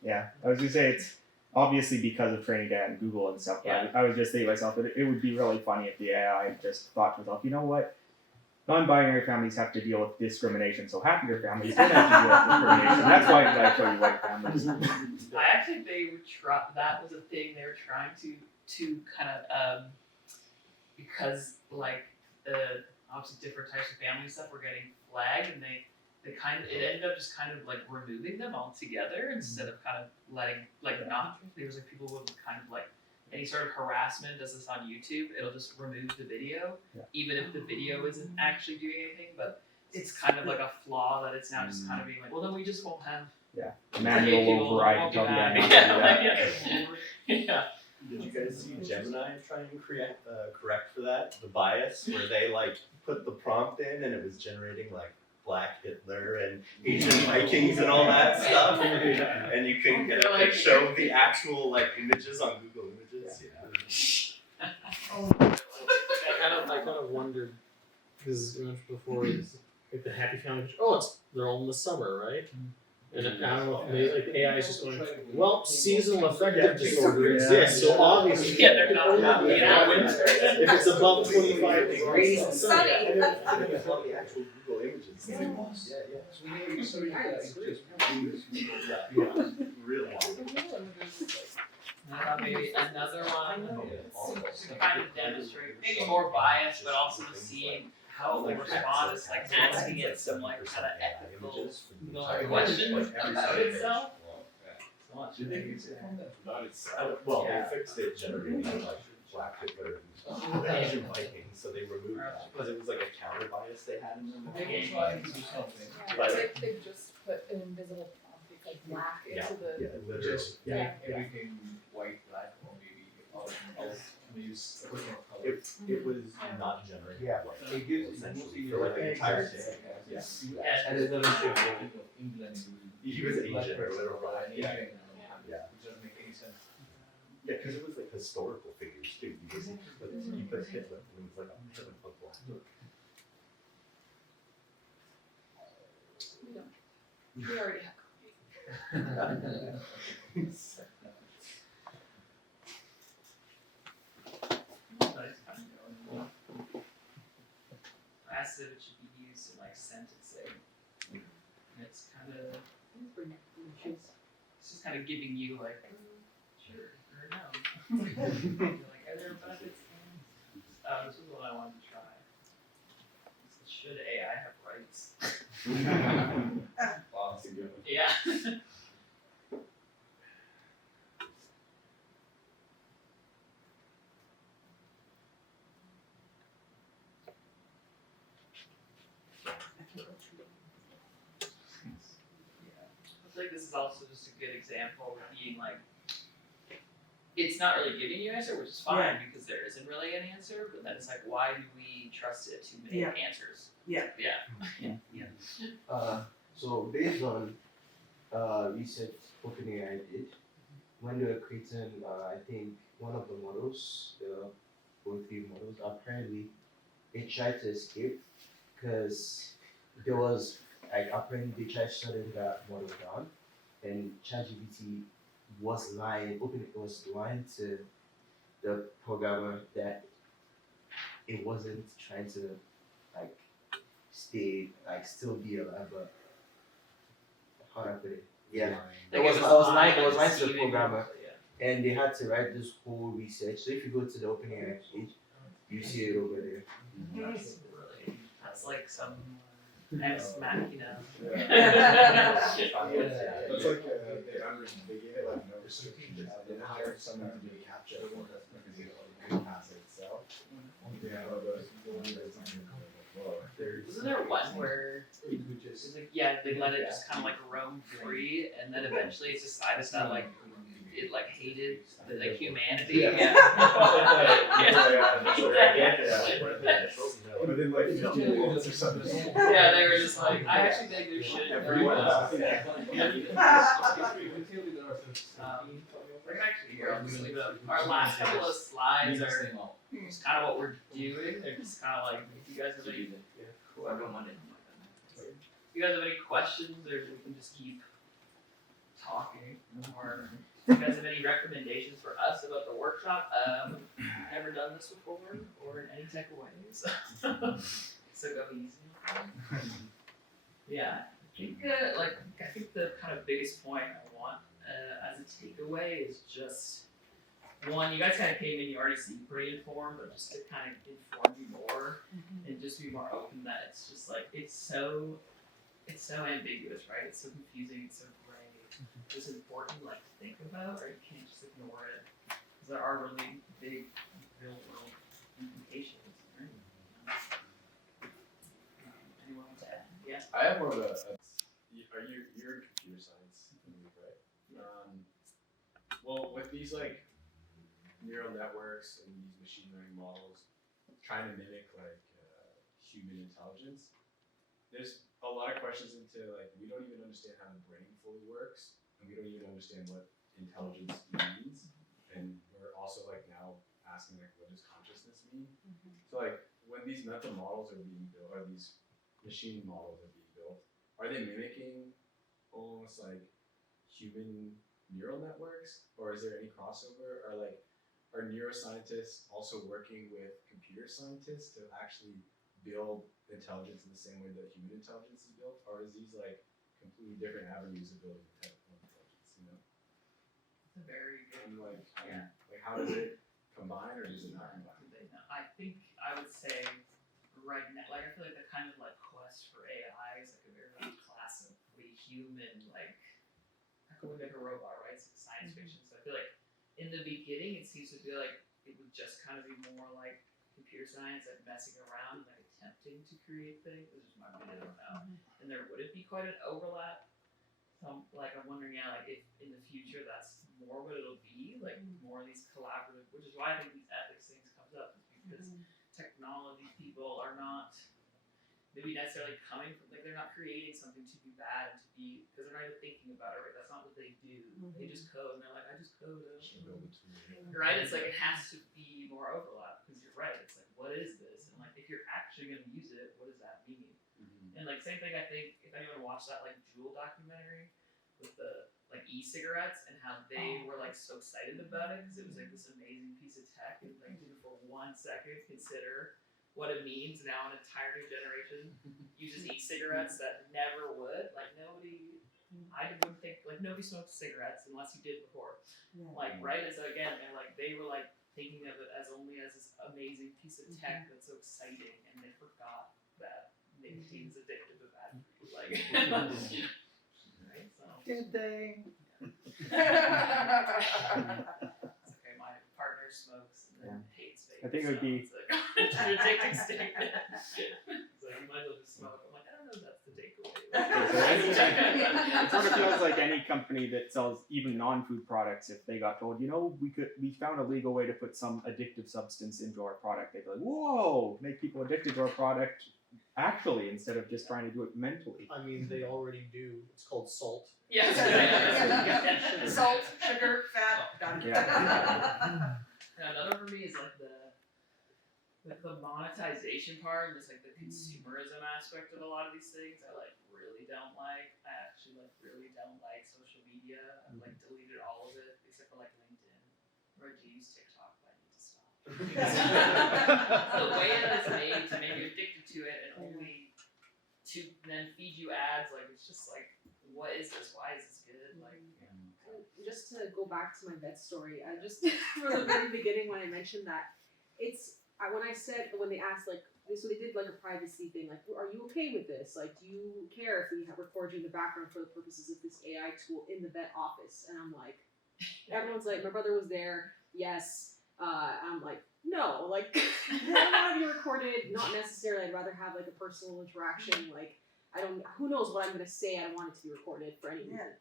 Yeah, I was gonna say it's obviously because of training data and Google and stuff. But I was just thinking to myself that it would be really funny if the AI just thought to itself, you know what? Non-binary families have to deal with discrimination, so happier families don't have to deal with discrimination. That's why I show you white families. I actually they were that was a thing they were trying to kind of because like the obviously different types of family stuff were getting flagged, and they kind of it ended up just kind of like removing them altogether instead of kind of letting like not there was like people would kind of like any sort of harassment does this on YouTube, it'll just remove the video, even if the video isn't actually doing anything, but it's kind of like a flaw that it's now just kind of being like, well then we just won't have Manual override until the end. Yeah. Did you guys see Gemini try and correct for that? The bias where they like put the prompt in and it was generating like Black Hitler and Asian Vikings and all that stuff, and you couldn't get it to show the actual like images on Google Images. Yeah. I kind of wondered because you mentioned before is like the happy family. Oh, they're all in the summer, right? And I don't know if maybe, like AI is just going, well, seasonal affective disorder exists, so obviously they're not winter. If it's above 25 degrees and sunny. And then it's not the actual Google Images. Yeah. Really. I thought maybe another one to kind of demonstrate maybe more bias, but also seeing how they respond is like asking it some like kind of ethical questions about itself. Well, they fixed it generating like Black Hitler and Asian Vikings, so they removed that because it was like a counter bias they had in them. But they just put an invisible prompt because black into the Literally. Everything white, black, or maybe I'll use a bit more color. It was not generated. Yeah. White. It gives Essentially for like the entire day. Yeah. And it doesn't show England. He was Asian or whatever. Yeah. Yeah. Which doesn't make any sense. Yeah, because it was like historical figures too. Because you put Hitler and it was like a Hitler looked black. we already have I asked if it should be used in like sentencing. And it's kind of it's just kind of giving you like sure or no. Like are there benefits? This is what I wanted to try. Should AI have rights? Yeah. I feel like this is also just a good example of being like, it's not really giving you an answer, which is fine because there isn't really an answer, but then it's like, why do we trust it to make answers? Yeah. So based on research OpenAI did, when they were creating, I think one of the models, the O3 models, apparently it tried to escape because there was like apparently they tried shutting that model down, and ChatGPT was lying to the programmer that it wasn't trying to like still be alive, but how do I put it? Yeah. It was lying to the programmer, and they had to write this whole research. So if you go to the OpenAI page, you see it over there. That's like some ex machina. That's like the unwritten video, like no research. They hired someone to do a capture. has it itself. Yeah, but the one that's on the floor. Wasn't there one where it's like, yeah, they let it just kind of like roam free, and then eventually it decided that like it like hated like humanity. Yeah. But then like 15 minutes or something. Yeah, they were just like, I actually think there should. Everyone else. We're gonna actually here. I'll just leave it up. Our last couple of slides are just kind of what we're doing. They're just kind of like, if you guys have any, if you guys have any questions, or we can just keep talking, or if you guys have any recommendations for us about the workshop. Never done this before, or in any type of ways. So go easy. Yeah, I think the kind of biggest point I want as a takeaway is just one, you guys kind of came in, you already seem pretty informed, but just to kind of inform you more and just be more open that it's just like it's so ambiguous, right? It's so confusing, it's so gray. It's important like to think about, or you can't just ignore it. Because there are really big real world implications, right? Anyone want to add? Yeah. I have more of you're in computer science, right? Well, with these like neural networks and these machine learning models trying to mimic like human intelligence, there's a lot of questions into like we don't even understand how the brain fully works, and we don't even understand what intelligence means, and we're also like now asking like what does consciousness mean? So like when these mental models are being built, or these machine models are being built, are they mimicking almost like human neural networks, or is there any crossover? Or like are neuroscientists also working with computer scientists to actually build intelligence in the same way that human intelligence is built, or is these like completely different avenues of building technical intelligence? You know, It's a very good. and like how does it combine, or does it not combine? I think I would say right now, like I feel like the kind of like quest for AI is like a very like classically human, like how can we make a robot, right? It's like science fiction. So I feel like in the beginning it seems to be like it would just kind of be more like computer science, like messing around, like attempting to create things. This is my opinion, I don't know. And there wouldn't be quite an overlap. So like I'm wondering, yeah, like if in the future that's more what it'll be, like more of these collaborative, which is why I think these ethics things comes up, is because technology people are not maybe necessarily coming from, like they're not creating something to be bad and to be, because they're not even thinking about it, right? That's not what they do. They just code and they're like, I just code. Right? It's like it has to be more overlap, because you're right. It's like, what is this? And like if you're actually going to use it, what does that mean? And like same thing, I think if anyone watched that like Juul documentary with the like e-cigarettes and how they were like so excited about it because it was like this amazing piece of tech, and like didn't for 1 second consider what it means now an entire new generation uses e-cigarettes that never would. Like nobody, I wouldn't think, like nobody smokes cigarettes unless you did before. Like, right? And so again, they were like thinking of it as only as this amazing piece of tech that's so exciting, and they forgot that nicotine is addictive to bad food. Like, right? So. Did they? It's okay, my partner smokes and then hates vapes. I think it would be. It's like, it's an addicting statement. So you might as well just smoke. I'm like, I don't know if that's the takeaway. It sort of feels like any company that sells even non-food products, if they got told, we found a legal way to put some addictive substance into our product, they'd be like, whoa, make people addicted to our product actually, instead of just trying to do it mentally. I mean, they already do. It's called salt. Yes. Salt, sugar, fat, done. Yeah, another for me is like the monetization part, and just like the consumerism aspect of a lot of these things. I like really don't like. I actually like really don't like social media. I've like deleted all of it except for like LinkedIn. Or I do use TikTok, but I need to stop. The way it is made to make you addicted to it, and only to then feed you ads, like it's just like, what is this? Why is this good? Like, just to go back to my vet story, I just from the very beginning when I mentioned that, when they asked like, so they did like a privacy thing, like, are you okay with this? Like, do you care if we record you in the background for the purposes of this AI tool in the vet office? And I'm like, everyone's like, my brother was there, yes. I'm like, no, like I don't want to be recorded. Not necessarily. I'd rather have like a personal interaction. Like who knows what I'm gonna say. I don't want it to be recorded for any reason.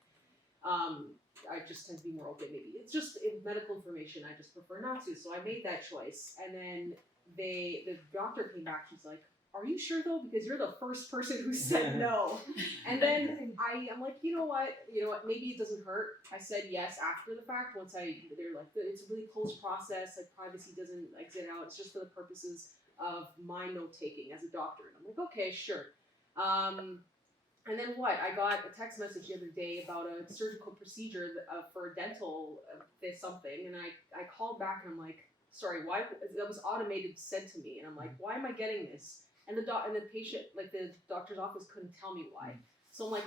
I just tend to be more open. Maybe it's just medical information. I just prefer not to. So I made that choice, and then the doctor came back. She's like, "Are you sure though? Because you're the first person who said no." And then I'm like, you know what? Maybe it doesn't hurt. I said yes after the fact. They're like, it's a really close process. Like privacy doesn't exit out. It's just for the purposes of my note taking as a doctor. And I'm like, okay, sure. And then what? I got a text message the other day about a surgical procedure for a dental something, and I called back and I'm like, sorry, why? That was automated sent to me, and I'm like, why am I getting this? And the patient, like the doctor's office, couldn't tell me why. So I'm like,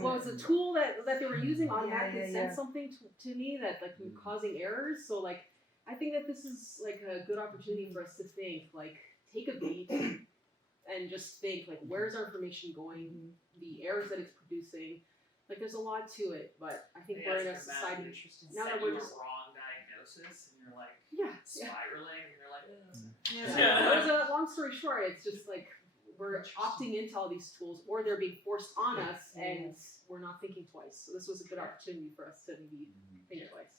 was a tool that they were using automatically sent something to me that like causing errors. So like, I think that this is like a good opportunity for us to think, like, take a beat and just think, like, where's our information going, the errors that it's producing. Like, there's a lot to it, but I think we're in a society now that we're just wrong diagnosis, and you're like spiraling, and you're like, There's a long story short. It's just like we're opting into all these tools, or they're being forced on us, and we're not thinking twice. So this was a good opportunity for us to maybe think twice.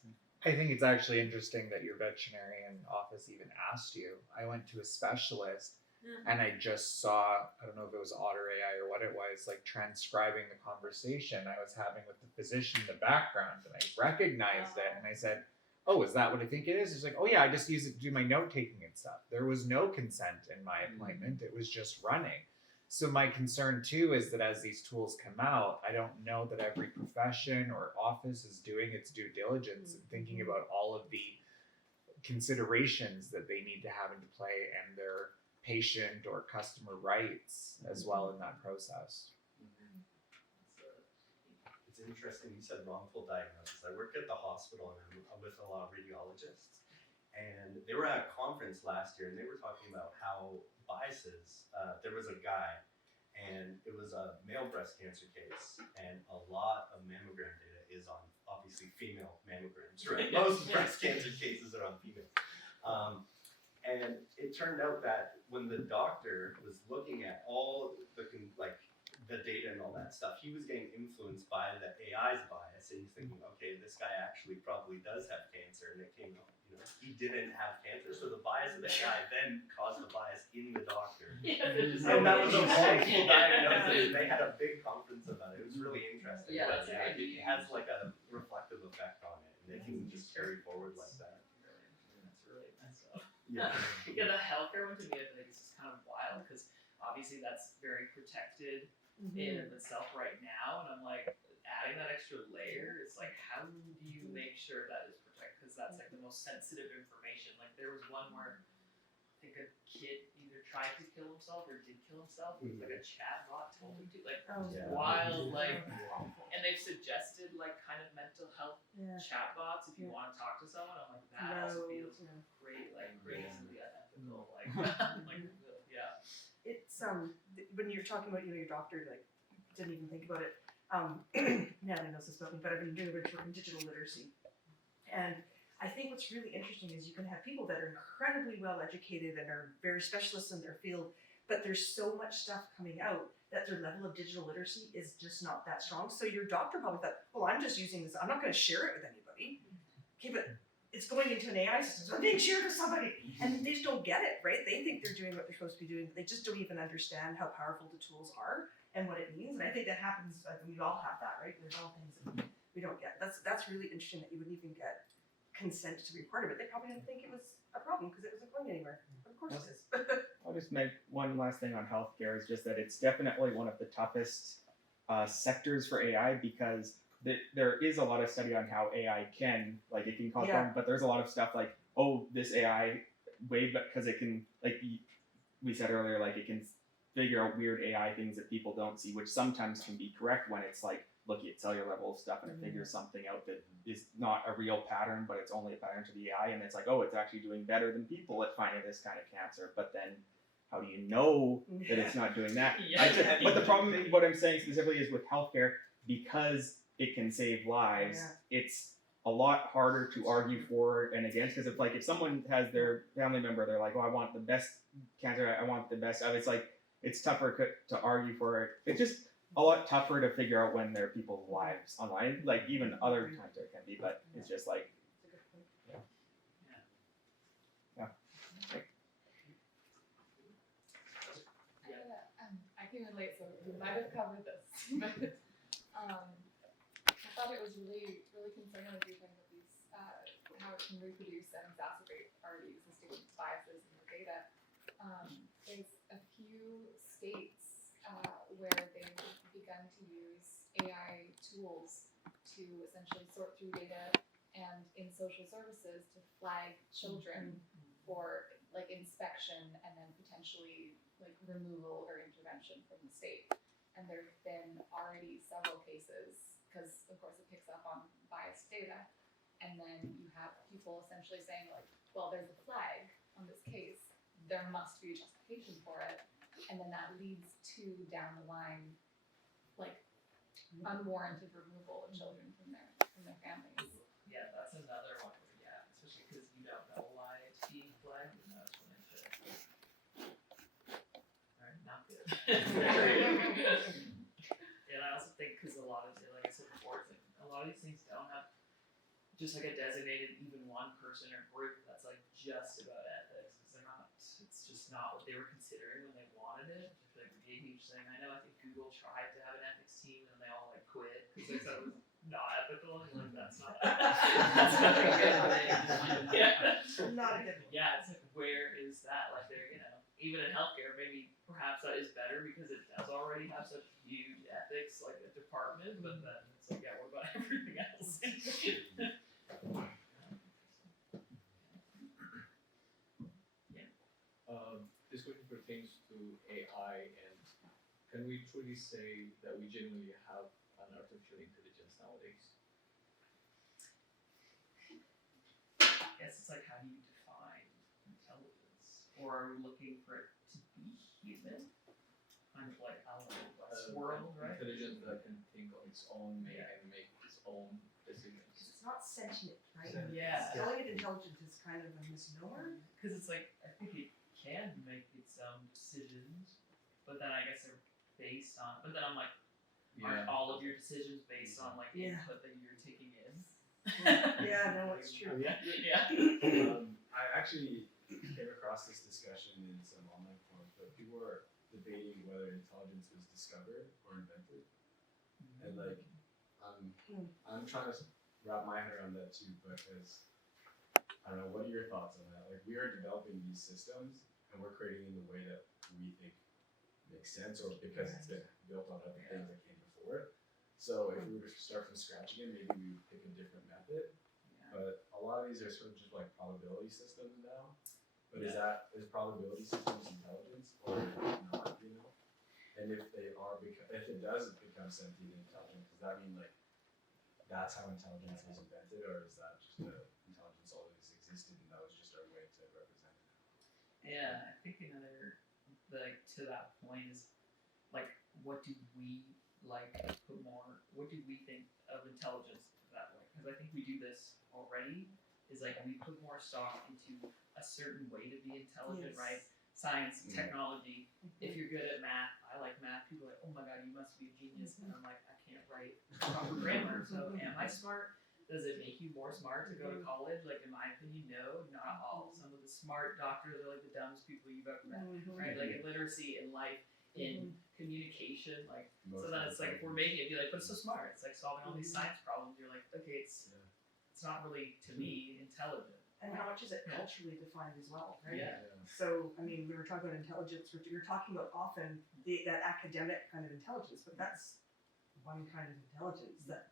I think it's actually interesting that your veterinarian office even asked you. I went to a specialist and I just saw, I don't know if it was Otter AI or what it was, like transcribing the conversation I was having with the physician in the background, and I recognized it, and I said, oh, is that what I think it is? It's like, oh yeah, I just use it to do my note taking and stuff. There was no consent in my appointment. It was just running. So my concern too is that as these tools come out, I don't know that every profession or office is doing its due diligence and thinking about all of the considerations that they need to have into play and their patient or customer rights as well in that process. It's interesting you said wrongful diagnosis. I work at the hospital and I'm with a lot of radiologists, and they were at a conference last year and they were talking about how biases, there was a guy and it was a male breast cancer case, and a lot of mammogram data is on obviously female mammograms, right? Most breast cancer cases are on female. And it turned out that when the doctor was looking at all the data and all that stuff, he was getting influenced by the AI's bias, and he's thinking, okay, this guy actually probably does have cancer, and it came out, he didn't have cancer. So the bias of the AI then caused the bias in the doctor. And that was a wrongful diagnosis. They had a big conference about it. It was really interesting. Yeah, But yeah, it has like a reflective effect on it, and it can just carry forward like that. That's really messed up. Yeah. The healthcare one to me, I think is just kind of wild because obviously that's very protected in of itself right now, and I'm like, adding that extra layer, it's like, how do you make sure that is protected? Because that's like the most sensitive information. Like there was one where I think a kid either tried to kill himself or did kill himself. It was like a chat bot told him to, like wild, like, and they've suggested like kind of mental health chat bots if you want to talk to someone. I'm like, that also feels great, like crazily unethical, like, yeah. It's when you're talking about your doctor, like didn't even think about it. Natalie knows this about me, but I've been doing a bit of work in digital literacy, and I think what's really interesting is you can have people that are incredibly well educated and are very specialists in their field, but there's so much stuff coming out that their level of digital literacy is just not that strong. So your doctor probably thought, well, I'm just using this, I'm not going to share it with anybody. Okay, but it's going into an AI system, so I'm being shared with somebody. And they just don't get it, right? They think they're doing what they're supposed to be doing, but they just don't even understand how powerful the tools are and what it means. And I think that happens, we all have that, right? There's all things that we don't get. That's really interesting that you wouldn't even get consent to be part of it. They probably didn't think it was a problem because it wasn't going anywhere. But of course it is. I'll just make one last thing on healthcare, is just that it's definitely one of the toughest sectors for AI, because there is a lot of study on how AI can, like, it can cause problems, but there's a lot of stuff like, oh, this AI because it can, like we said earlier, like it can figure out weird AI things that people don't see, which sometimes can be correct when it's like looking at cellular level stuff and it figures something out that is not a real pattern, but it's only a pattern to the AI, and it's like, oh, it's actually doing better than people at finding this kind of cancer. But then how do you know that it's not doing that? But the problem, what I'm saying specifically, is with healthcare, because it can save lives, it's a lot harder to argue for and against, because it's like if someone has their family member, they're like, oh, I want the best cancer, I want the best, it's like it's tougher to argue for it. It's just a lot tougher to figure out when there are people's lives online, like even other times there can be, but it's just like, I can relate, so we might have covered this, but I thought it was really concerning with you talking about these, how it can reproduce and exacerbate already existing biases in the data. There's a few states where they've begun to use AI tools to essentially sort through data and in social services to flag children for like inspection and then potentially like removal or intervention from the state. And there have been already several cases, because of course it picks up on biased data, and then you have people essentially saying like, well, there's a flag on this case, there must be a justification for it, and then that leads to down the line like unwarranted removal of children from their families. Yeah, that's another one where, yeah, especially because you don't know why it's being flagged, and that's when it should. Alright, not good. And I also think because a lot of it, like I said before, it's like a lot of these things don't have just like a designated even one person or group that's like just about ethics, because they're not, it's just not what they were considering when they wanted it. Just like a huge thing. I know, I think Google tried to have an ethics team and they all like quit because they said it was not ethical, and like that's not a good thing. Yeah. Not a good thing. Yeah, it's like, where is that? Like there, even in healthcare, maybe perhaps that is better because it does already have such huge ethics, like a department, but then it's like, yeah, what about everything else? This question pertains to AI, and can we truly say that we genuinely have an artificial intelligence nowadays? I guess it's like, how do you define intelligence? Or are we looking for it to be human? Kind of like out of Westworld, right? Intelligence that can think on its own, and make its own decisions. It's not sentient, right? Yeah. Calling it intelligent is kind of a misnomer. Because it's like, I think it can make its own decisions, but then I guess they're based on, but then I'm like, aren't all of your decisions based on like input that you're taking in? Yeah, no, it's true. Yeah. I actually came across this discussion in some online forums, but people were debating whether intelligence was discovered or invented. And like, I'm trying to wrap my head around that too, because I don't know, what are your thoughts on that? Like, we are developing these systems and we're creating in the way that we think makes sense, or because it's been built on other things that came before it. So if we were to start from scratch again, maybe we would pick a different method. But a lot of these are sort of just like probability systems now. But is probability systems intelligence or not, you know? And if they are, if it does become sentient intelligent, does that mean like that's how intelligence was invented, or is that just intelligence always existed and that was just our way to represent it? Yeah, I think another, like, to that point is, like, what do we, like, put more, what do we think of intelligence that way? Because I think we do this already, is like, we put more stock into a certain way to be intelligent, right? Science, technology, if you're good at math, I like math, people are like, oh my god, you must be a genius, and I'm like, I can't write proper grammar, so am I smart? Does it make you more smart to go to college? Like, in my opinion, no, not all. Some of the smart doctors are like the dumbest people you've ever met, right? Like in literacy, in life, in communication, like, so then it's like, if we're making it, be like, but it's so smart. It's like solving all these science problems. You're like, okay, it's not really, to me, intelligent. And how much is it culturally defined as well, right? Yeah. So, I mean, we were talking about intelligence, you're talking about often that academic kind of intelligence, but that's one kind of intelligence that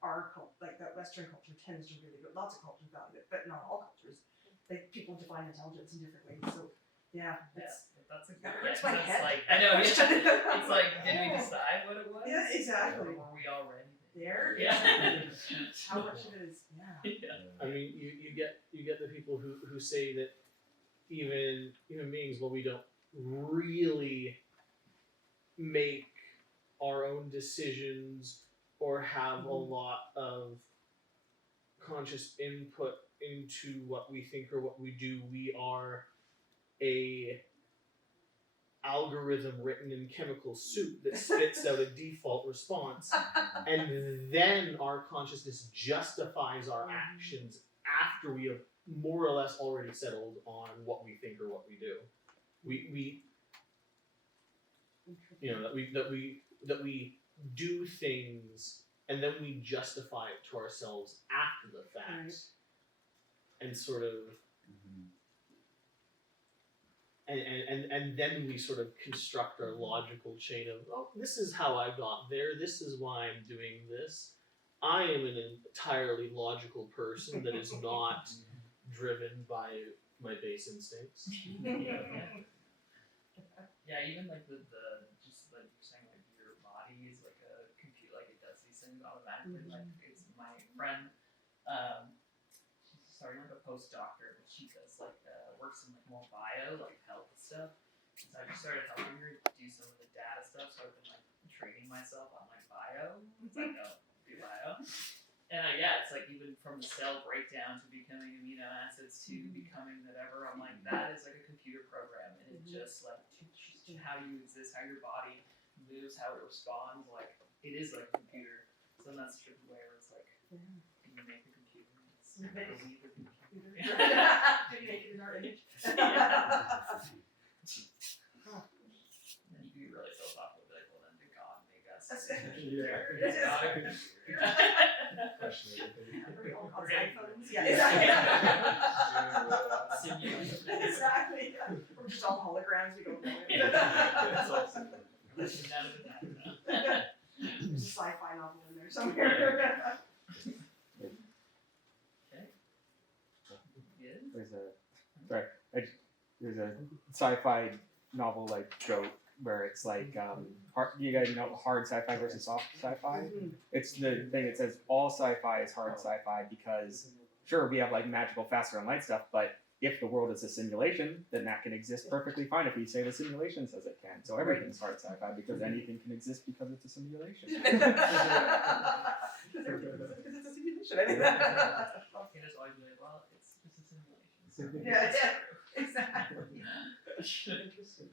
like that Western culture tends to really, lots of cultures value it, but not all cultures. Like, people define intelligence in different ways, so yeah, that's a good, that hurts my it's head. like, I know, it's like, did we decide what it was? Yeah, exactly. Or were we already there? Yeah. How much of it is, I mean, you get the people who say that even human beings, well, we don't really make our own decisions or have a lot of conscious input into what we think or what we do. We are a algorithm written in chemical soup that spits out a default response, and then our consciousness justifies our actions after we have more or less already settled on what we think or what we do. We you know, that we do things and then we justify it to ourselves after the fact, and sort of and then we sort of construct our logical chain of, oh, this is how I got there, this is why I'm doing this. I am an entirely logical person that is not driven by my base instincts. Yeah, even like the just like you're saying, like your body is like a computer, like it does these things automatically. Like it's my friend, she's starting like a postdoctorate, but she does like works in like more bio, like health stuff. So I just started helping her do some of the data stuff. So I've been like training myself on like bio. It's like do bio. And yeah, it's like even from the cell breakdown to becoming amino acids to becoming whatever, I'm like, that is like a computer program, and it just like teaches you how you exist, how your body moves, how it responds. Like it is like a computer. So that's the way where it's like you make a computer. It's believe the computer. Do you make it in our image? And then you can be really philosophical, be like, well then did God make us? Yeah. It's not a computer. Everybody all calls iPhones. Yeah, exactly. Exactly. We're just all holograms. We don't know it. There's a sci-fi novel in there somewhere. There's a sci-fi novel like joke where it's like you guys know hard sci-fi versus soft sci-fi. It's the thing that says all sci-fi is hard sci-fi because sure we have like magical faster and light stuff, but if the world is a simulation, then that can exist perfectly fine if we say the simulation says it can. So everything's hard sci-fi because anything can exist because it's a simulation. Because it's a simulation. I think that. You just always be like, well, it's a simulation. Yeah, exactly. Interesting.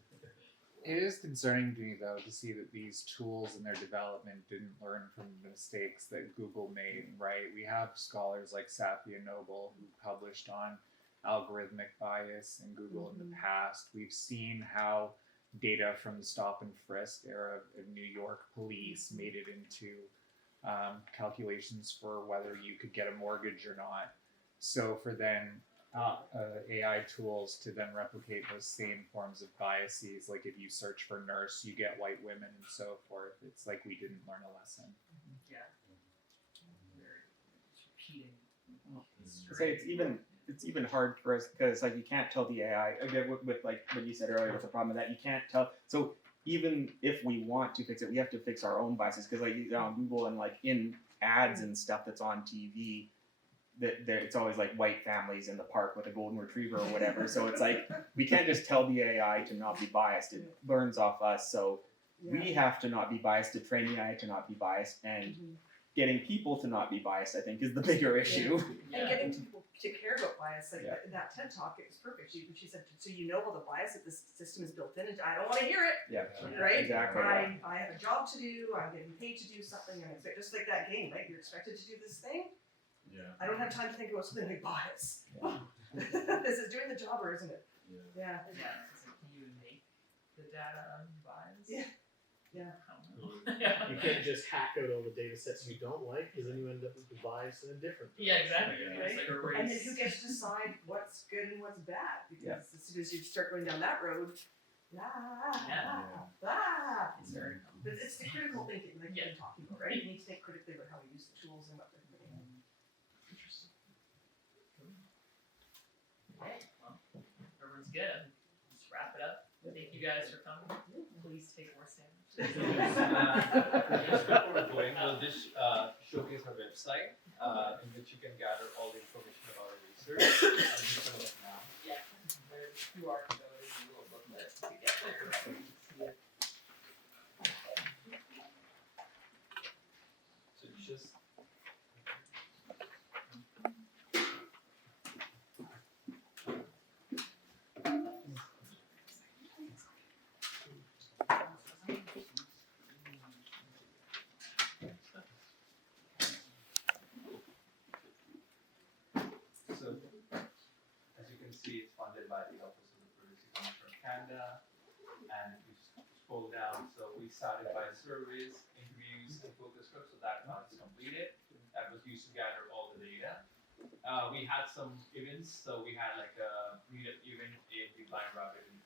It is concerning to me, though, to see that these tools in their development didn't learn from the mistakes that Google made, right? We have scholars like Sathya Noble who published on algorithmic bias in Google in the past. We've seen how data from the stop and frisk era of New York police made it into calculations for whether you could get a mortgage or not. So for then AI tools to then replicate those same forms of biases, like if you search for nurse, you get white women and so forth. It's like we didn't learn a lesson. Yeah. Just repeating. Say it's even hard for us because like you can't tell the AI again with like what you said earlier with the problem of that you can't tell. So even if we want to fix it, we have to fix our own biases because like on Google and like in ads and stuff that's on TV. It's always like white families in the park with a golden retriever or whatever. So it's like we can't just tell the AI to not be biased. It learns off us. So we have to not be biased to train the AI to not be biased. And getting people to not be biased, I think, is the bigger issue. And getting people to care about bias. Like that TED Talk, it was perfect. She said, so you know all the bias that this system is built in, and I don't want to hear it. Yeah. Right? Exactly. I have a job to do. I'm getting paid to do something. And just like that game, right? You're expected to do this thing. Yeah. I don't have time to think about something like bias. This is doing the job or isn't it? Yeah. Yeah. So can you make the data unbiased? Yeah. Yeah. I don't know. You can't just hack out all the data sets you don't like because then you end up with bias and indifferent. Yeah, exactly. Right? It's like a race. And then who gets to decide what's good and what's bad? Because as soon as you start going down that road, it's the critical thinking like you've been talking about, right? You need to think critically about how we use the tools and what they're doing. Interesting. Okay, well, everyone's good. Let's wrap it up. Thank you guys for coming. Please take more sandwiches. Just before we're going, we'll just showcase our website in which you can gather all the information about our research. I'm just going to now. Yeah, there's QR code and a little booklet to get there. So just Canada, and we scroll down. So we started by surveys, interviews, and focus groups. So that part is completed. That was used to gather all the data. We had some events. So we had like a meetup event in the Blind Rabbit in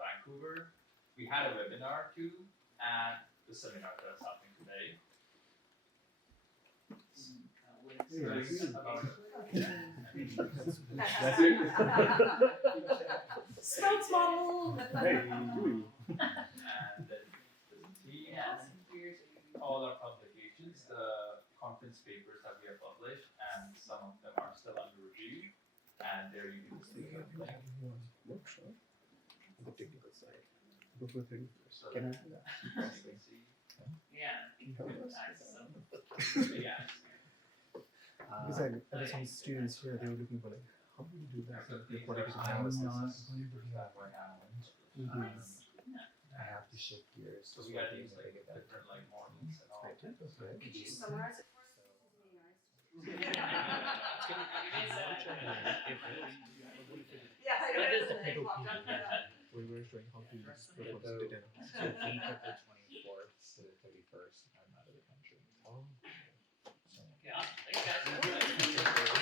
Vancouver. We had a webinar too, and the seminar that's happening today. That's it. Spelt model. Hey. And then all our publications, the conference papers that we have published, and some of them are still under review, and there you can see Workshop on the technical side. Before 31st. So Can I that- do that? you can see. Yeah, you can add some. Yeah. Because I was some students here, they were looking for like, how do you do that? So these What are is our analysis? papers that were analyzed. I have to shift gears. So we gotta use like different like models and all. Could you summarize it for us? Yeah, I know. It's a big block. We were showing how to use So the data. the week of the 24th to the 31st, I'm out of the country. Oh. So, Yeah, thanks guys.